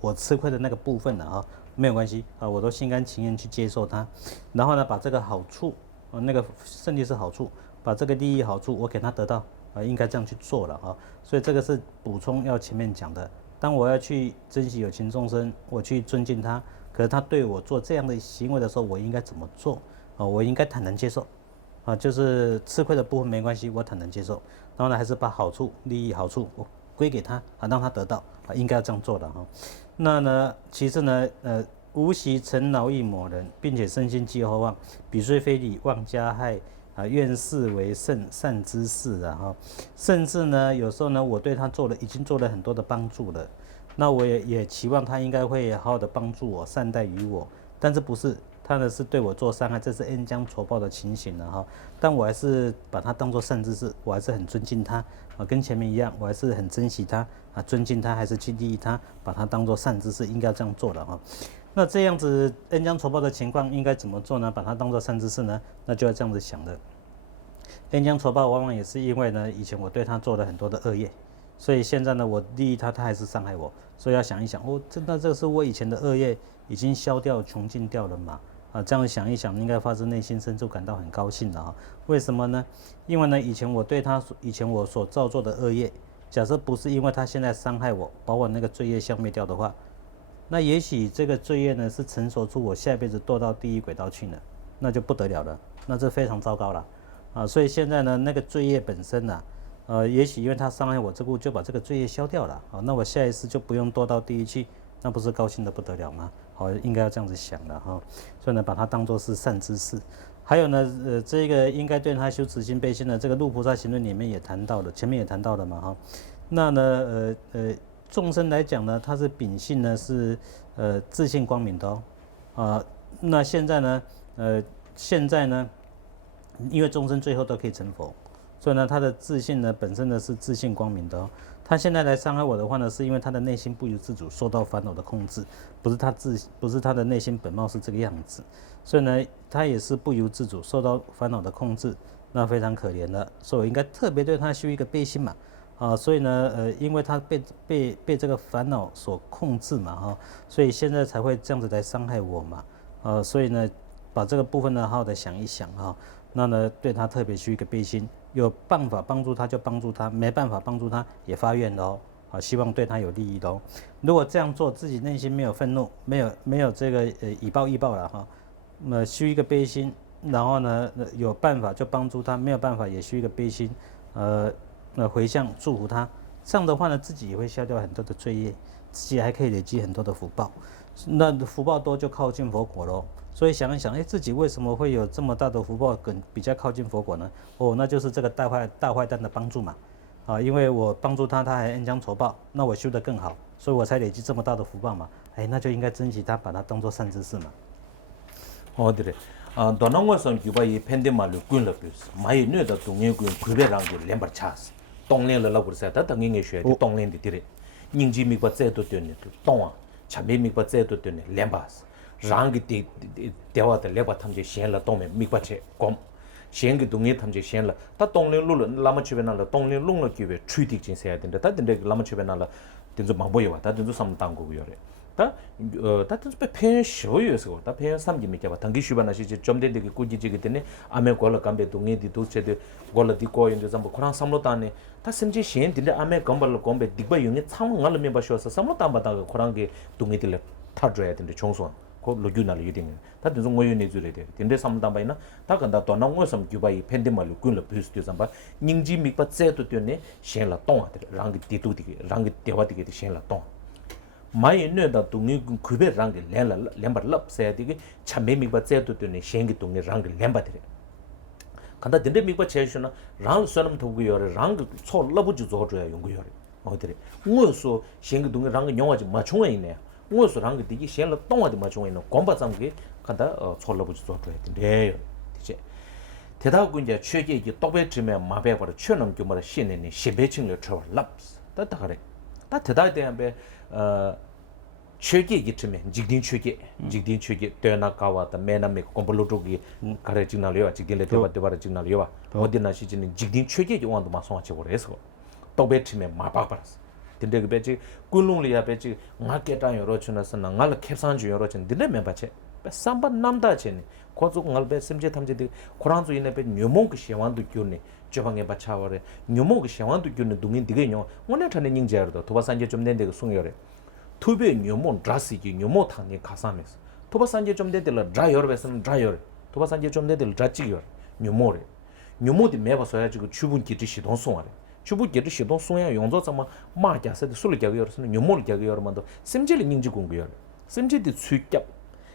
我吃亏的那个部分呢啊，没有关系啊，我都心甘情愿去接受它。然后呢，把这个好处，那个胜利是好处，把这个利益好处我给他得到应该这样去做了啊。所以这个是补充要前面讲的。当我要去珍惜有情众生，我去尊敬他，可是他对我做这样的行为的时候，我应该怎么做我应该坦然接受就是吃亏的部分没关系，我坦然接受。然后呢，还是把好处、利益、好处我归给他让他得到应该要这样做的哈。那呢，其次呢，无习成恼意抹人，并且身心既厚望，彼虽非礼，妄加害愿视为善之事哈。甚至呢，有时候呢，我对他已经做了很多的帮助了，那我也期望他应该会好好的帮助我，善待于我。但是不是他呢是对我做伤害，这是恩将仇报的情形了哈。但我还是把他当作善之事，我还是很尊敬他跟前面一样，我还是很珍惜他尊敬他，还是去利益他，把他当作善之事，应该要这样做的哈。那这样子恩将仇报的情况应该怎么做呢？把它当作善知识呢？那就要这样子想的。恩将仇报往往也是因为呢，以前我对他做了很多的恶业，所以现在呢，我利益他，他还是伤害我，所以要想一想，真的这个是我以前的恶业已经消掉、穷尽掉了嘛？这样想一想，应该发自内心深处感到很高兴的为什么呢？因为呢，以前我所造作的恶业，假设不是因为他现在伤害我，把我那个罪业消灭掉的话。那也许这个罪业呢是成熟出我下辈子堕到地狱轨道去了，那就不得了了，那这非常糟糕了所以现在呢，那个罪业本身呢也许因为他伤害我这步，就把这个罪业消掉了那我下一次就不用堕到地狱去，那不是高兴的不得了吗？应该要这样子想的所以呢，把它当作是善知识。还有呢，这个应该对他修慈心悲心的，这个《入菩萨行论》里面也谈到了，前面也谈到了嘛那呢，众生来讲呢，他是秉性呢是自信光明的那现在呢，因为众生最后都可以成佛，所以呢，他的自信呢本身呢是自信光明的他现在来伤害我的话呢，是因为他的内心不由自主受到烦恼的控制，不是他的内心本貌是这个样子，所以呢，他也是不由自主受到烦恼的控制，那非常可怜的，所以我应该特别对他修一个悲心嘛。所以呢，因为他被这个烦恼所控制嘛，所以现在才会这样子来伤害我嘛，所以呢，把这个部分呢好好的想一想那呢对他特别修一个悲心，有办法帮助他就帮助他，没办法帮助他也发愿的希望对他有利益的如果这样做，自己内心没有愤怒，没有这个以暴易暴了那修一个悲心，然后呢有办法就帮助他，没有办法也修一个悲心，回向祝福他，这样的话呢，自己也会消掉很多的罪业，自己还可以累积很多的福报。那福报多就靠近佛果咯。所以想一想，自己为什么会有这么大的福报，比较靠近佛果呢？那就是这个大坏蛋的帮助嘛。因为我帮助他，他还恩将仇报，那我修得更好，所以我才累积这么大的福报嘛。那就应该珍惜他，把它当作善知识嘛。对嘞。도는 것은 규바이 팬데말로 군럽스 마이 뇌다 동행 군 구베랑고 렘버차스 동랭을 라고서 다 당행에 쉬어 동랭데 디레 닝지 미바 제도 되네 동아 참미 미바 제도 되네 렘바스 랑기 대와다 레바 탐제 시엔라 동메 미바체 곰 시엔기 동에 탐제 시엔라 다 동랭 룰 라마치베나라 동랭 롱라 규베 추이딕 진세야 된다 다 된데 라마치베나라 된저 망보여와 다 된저 삼당고요래 다 뜻배 편 쇼요서 다 편 삼기미 잡아 당기 슈바나시 좀 되게 꾸지지게 되네 아메 걸어 감베 동에디 도체데 걸어 디코인데 잠보 코랑 삼로다네 다 심지 시엔데 아메 검벌 검베 디바 용에 참응을 메바쇼서 삼로다 바다 코랑게 동에들 타줘야 되는데 총선 고 로규나를 유딩 다 된저 모유네 주래 돼 근데 삼담바이나 다 간다 또 나고 섬 규바이 팬데말로 군을 비스도 잠바 닝지 미바 제도 되네 시엔라 동아들 랑기 디도디게 랑기 대와디게 시엔라 동 마이 뇌다 동이 구베 랑게 렘바 럽 세디게 참메 미바 제도 되네 셴기 동네 랑게 렘바들이 간다 딘데 미바 제슈나 랑 서름 도구요레 랑 촐러부지 조줘야 용구요레 어디래 우어서 셴기 동네 랑게 영화지 마총에 있네 우어서 랑게 디기 셴러 동화디 마총에 있는 곰바장게 간다 촐러부지 조줘야 된대 이제 대다고 이제 최계 이제 똑배쯤에 마배버려 최는 규모의 신내니 10배층을 쳐랍 따다가래 다 대다에 대한 최계 이쯤에 직딩 최계 되나 가와다 매나메 콤볼로토기 가래 직날이야 직딩레 대바대바라 직날이야 어디나 시지는 직딩 최계 요한도 마송하지 그래서 또베팀에 마바바라스 근데 그 배지 꿀롱리야 배지 나게다 여러 춘나서 나갈 캡산주 여러 춘 근데 매바체 삼바 남다체니 고속 날배 심제 탐제디 코란주 이네 배 묘몽 시완도 교네 저방에 바차워레 묘몽 시완도 교네 동인 디게뇨 오늘 타네 닝제르도 도바산제 좀 낸데 그 숭여레 투베 묘몽 드라시기 묘몽 타네 가사메스 도바산제 좀 낸데 드라이어베스는 드라이어 도바산제 좀 낸데 드라치기요 묘모레 묘모디 매바서야 지고 주분 기지 시동 송아레 주분 기지 시동 송야 용조 자마 마갸세데 술게여서는 묘모를 게여만도 심제리 닝지 공부요 심제디 수익갑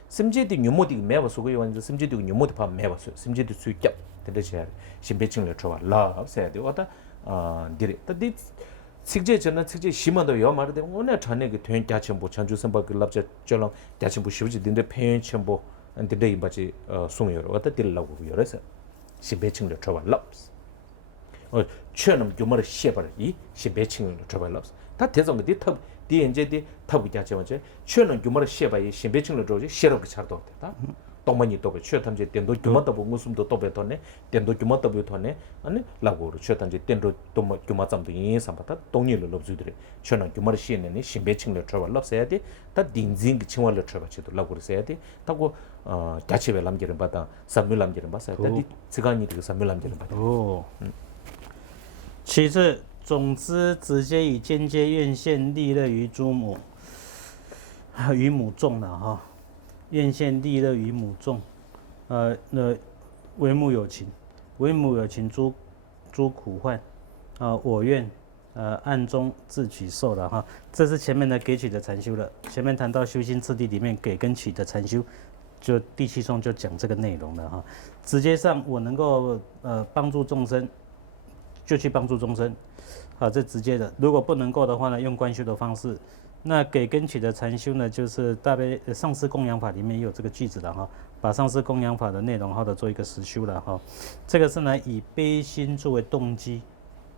심제디 묘모디 매바서고 요한지 심제디 묘모디 파 매바서 심제디 수익갑 되듯이 신배칭을 줘봐 라세데 왔다 디레 따디 식제전은 식제 심한도 요 말데 오늘 전에 그 된자첨부 전주선바 그 랍자 절랑 자첨부 쉬우지 딘데 펜첨부 안데 이바지 송여로 왔다 딜라고 요래서 신배칭을 줘봐 랍스 최는 교마를 셰바를 이 신배칭을 줘봐 랍스 다 대성의 디탑 디엔제디 탑이 자체만제 최는 교마를 셰바 이 신배칭을 줘지 셰로 그 차도 됐다 동만이 또 최탐제 된도 교마다 보고 숨도 또 배터네 된도 교마다 배터네 아니 라고로 최탐제 된도 또 교마잠도 인삼바다 동일로 럽주들이 최는 교마를 시에네 신배칭을 줘봐 랍스야디 다 딘징 칭월을 줘봐지도 라고로 써야디 타고 자체에 남기는 바다 삼밀 남기는 바사 다디 지간이 그 삼밀 남기는 바다 其次，总之直接与间接院线利乐于诸母，与母众了哈。院线利乐于母众，为母有情，为母有情诸苦患，我愿暗中自取受了哈。这是前面的给取的禅修了。前面谈到修心次第里面给跟取的禅修，就第七颂就讲这个内容了哈。直接上我能够帮助众生。就去帮助众生，这直接的。如果不能够的话呢，用观修的方式。那给跟取的禅修呢，就是大悲上师供养法里面也有这个句子的哈，把上师供养法的内容好的做一个实修了哈。这个是呢以悲心作为动机，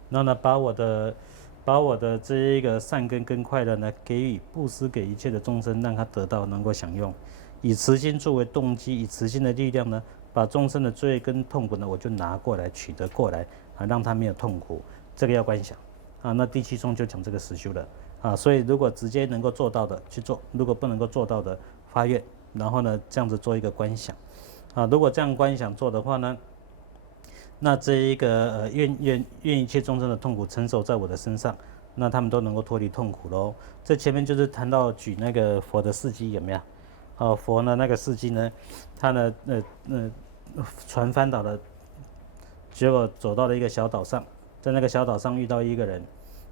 然后呢把我的这一个善根跟快乐呢给予布施给一切的众生，让他得到能够享用。以慈心作为动机，以慈心的力量呢，把众生的罪跟痛苦呢，我就拿过来取得过来。让他没有痛苦，这个要观想那第七颂就讲这个实修了所以如果直接能够做到的去做，如果不能够做到的发愿，然后呢这样子做一个观想如果这样观想做的话呢，那这一个愿一切众生的痛苦承受在我的身上，那他们都能够脱离痛苦咯。这前面就是谈到举那个佛的事迹有没有佛呢那个事迹呢，他呢船翻倒了。结果走到了一个小岛上，在那个小岛上遇到一个人，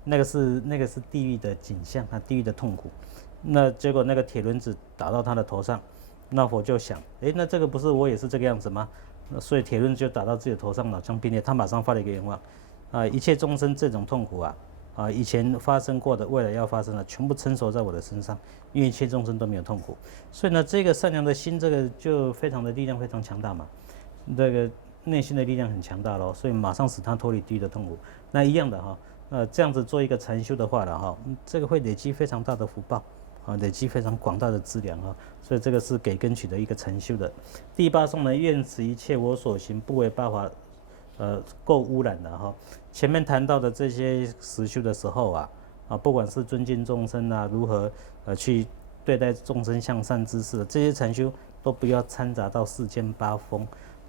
那个是地狱的景象地狱的痛苦。那结果那个铁轮子打到他的头上，那佛就想，那这个不是我也是这个样子吗？所以铁轮子就打到自己的头上，脑浆并裂。他马上发了一个愿望一切众生这种痛苦以前发生过的，未来要发生的，全部承受在我的身上，因为一切众生都没有痛苦。所以呢，这个善良的心，这个就非常的力量非常强大嘛。这个内心的力量很强大咯，所以马上使他脱离地狱的痛苦。那一样的这样子做一个禅修的话了这个会累积非常大的福报累积非常广大的资粮所以这个是给跟取的一个禅修的。第八颂呢，愿使一切我所行不为八法垢污染的前面谈到的这些实修的时候不管是尊敬众生如何去对待众生向善知识的这些禅修，都不要掺杂到世间八风。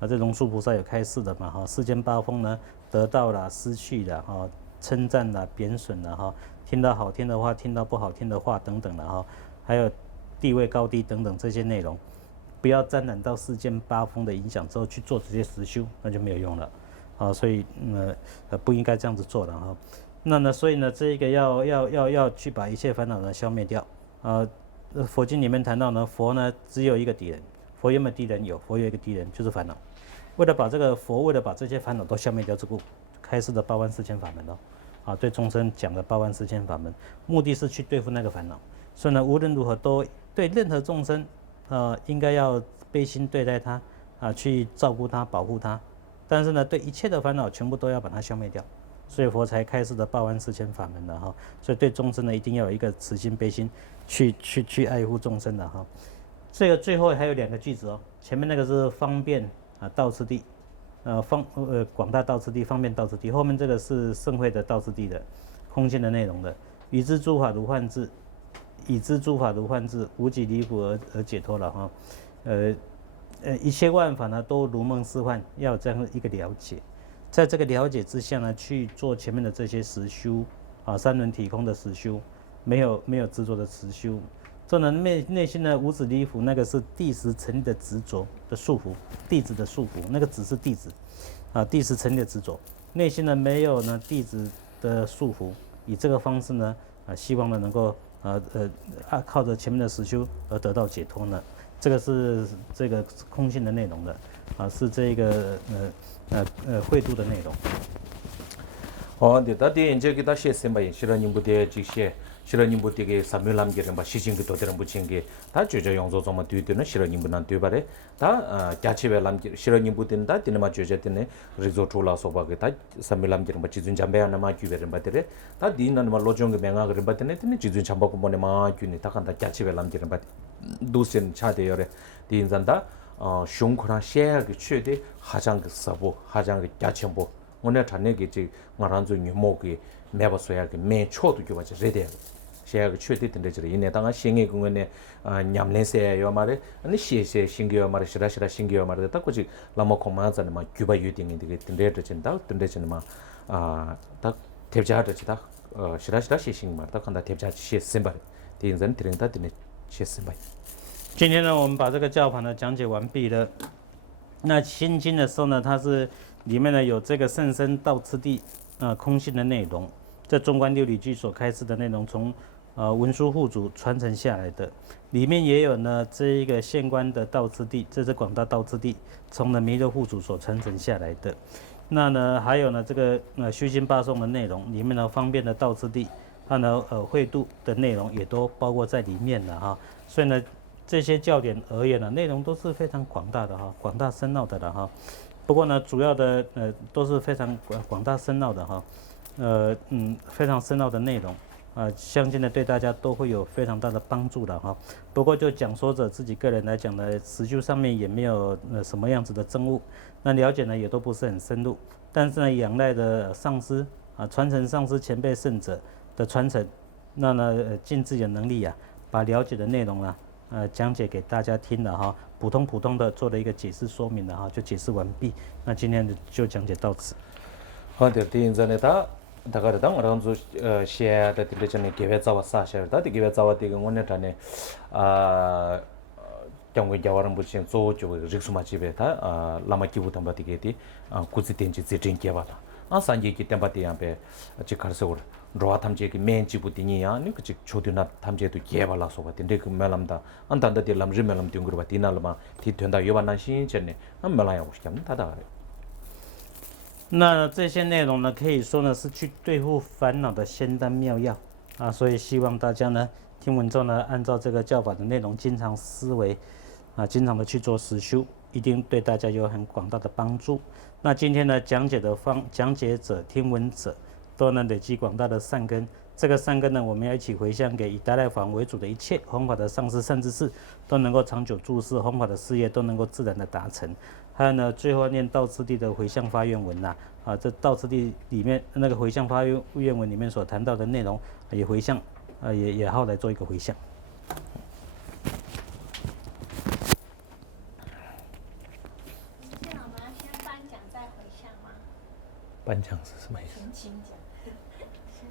这龙树菩萨有开示的嘛世间八风呢，得到了失去了称赞了贬损了听到好听的话，听到不好听的话等等了还有地位高低等等这些内容，不要沾染到世间八风的影响之后去做这些实修，那就没有用了所以不应该这样子做了那呢，所以呢，这个要去把一切烦恼呢消灭掉佛经里面谈到呢，佛呢只有一个敌人，佛有没有敌人？有，佛有一个敌人就是烦恼。为了把这些烦恼都消灭掉，这个开示的84000法门对众生讲的84000法门，目的是去对付那个烦恼。所以呢，无论如何都对任何众生应该要悲心对待他去照顾他保护他，但是呢，对一切的烦恼全部都要把它消灭掉所以佛才开示的84000法门的哈。所以对众生呢，一定要有一个慈心悲心，去爱护众生的哈。这个最后还有2个句子哦，前面那个是方便道次第，广大道次第，方便道次第，后面这个是盛会的道次第的空性的内容的，已知诸法如幻智，已知诸法如幻智，无己离苦而解脱了哈。一切万法呢都如梦似幻，要有这样一个了解，在这个了解之下呢，去做前面的这些实修三轮体空的实修，没有执着的实修。这呢内心的无子离苦，那个是第10成立的执着的束缚，弟子的束缚，那个只是弟子第10成立的执着。内心呢没有呢弟子的束缚，以这个方式呢希望呢能够靠着前面的实修而得到解脱呢。这个是这个空性的内容的是这个慧度的内容。对，他电影这个他写什么？是让你不得这些，是让你不得个三秒两个人把事情给做得不清个，他就用做这么对呢，是让你不能对吧嘞？他假期为两个，是让你不得，他电嘛就这的呢，日做出来说吧个，他三秒两个人把基准chambe那么举为人把的嘞，他电那么罗中个名啊个人把的呢，电基准chambe个么呢嘛举呢，他看他假期为两个人把。도시는 차대열에 인산다 숑크랑 셰야게 최대 하장그 서보 하장그 야첨보 오늘 전에게 지 말한주 뉴모게 매버서야게 매 초도 교바지 레데 셰야게 최대 된데지 이내 당한 생애 공원에 냠내세요 말에 아니 시에세 신기요 말에 시라시라 신기요 말에 딱 거지 라마 코마자는 막 규바 유딩이 되게 된데도 진다 된데지는 막딱 대자하듯이다 시라시라 시신 말다 간다 대자 시 셈바 인산 드린다 되네今天呢，我们把这个教法呢讲解完毕了。那心经的时候呢，它是里面呢有这个甚深道次第空性的内容，这中观六理句所开示的内容，从文殊护主传承下来的，里面也有呢这一个现观的道次第，这是广大道次第，从呢弥勒护主所传承下来的。那呢还有呢这个修心八颂的内容，里面呢方便的道次第。它呢，慧度的内容也都包括在里面了哈，所以呢，这些教典而言呢，内容都是非常广大的哈，广大深奥的了哈。不过呢，主要的都是非常广大深奥的哈，非常深奥的内容相信呢对大家都会有非常大的帮助的哈。不过就讲说者自己个人来讲呢，实修上面也没有什么样子的证悟，那了解呢也都不是很深入，但是呢，仰赖的上师传承上师前辈圣者的传承，那呢尽自己的能力把了解的内容讲解给大家听了哈，普通的做了一个解释说明了哈，就解释完毕。那今天就讲解到此。好的，第一站呢，大概当我当初写的这个呢，给我找我啥写的，给我找我这个我那站呢将会叫人不行做就日数嘛这边他拉玛基乌他们这个的估计电子这真给我了三节给他们这样呗这开始我로아 탐제기 맨지부디니야 니 그치 초드나 탐제도 개발라서 같은데 그 멜람다 안단다 딜람지 멜람 띵그르 바디날마 티된다 요반난 신전네 안 멜라야 오시겸 다다 那这些内容呢，可以说呢是去对付烦恼的仙丹妙药所以希望大家呢听闻之后呢，按照这个教法的内容，经常思维经常的去做实修，一定对大家有很广大的帮助。那今天呢讲解者、听闻者都能累积广大的善根，这个善根呢，我们要一起回向给以达赖法为主的一切弘法的上师善知识，都能够长久住世，弘法的事业都能够自然的达成。还有呢，最后念道次第的回向发愿文这道次第里面那个回向发愿文里面所谈到的内容，也回向也好来做一个回向。颁奖是什么意思？全勤奖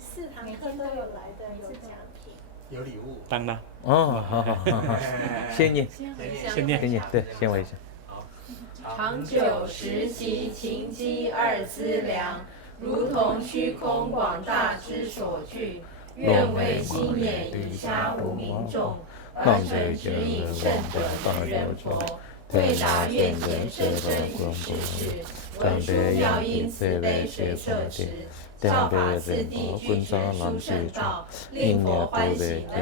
，4堂课都有来的，有奖品，有礼物。当然。好，先念，对，先我一下。长久时期，勤积二资粮，如同虚空广大之所具，愿为心眼以下无民众，而成指引圣者之人佛，退达愿前甚深于世事。文殊妙音慈悲水摄持，教法次第具神殊胜道，令佛欢喜能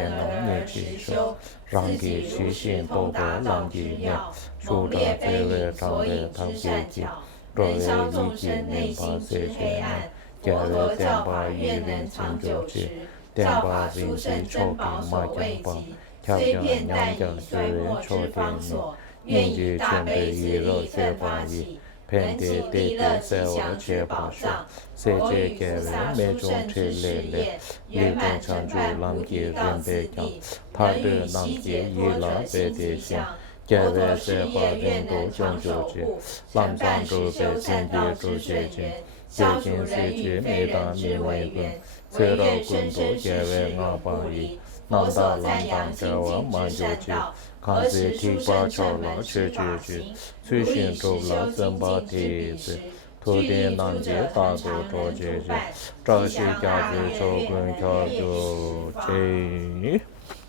而持修，自己如是通达众之妙，猛烈悲悯所引之善巧，能消众生内心之黑暗，佛陀教法愿能长久持，教法殊胜珍宝所未及，虽遍带以虽末之方所，愿以大悲之力奋发起，能尽地乐吉祥之宝藏。佛与菩萨殊胜之事业，圆满成办菩提到此地，能与悉解脱者心齐相。佛陀事业愿能长守护，成办实修善道之深渊，消除人与非人之违缘，唯愿世尊世世如不离。佛所赞扬精进之善道，何时殊胜成门是法行？如以实修精进之时，土地南界大度周节节，这是家之受供教主这。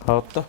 好的。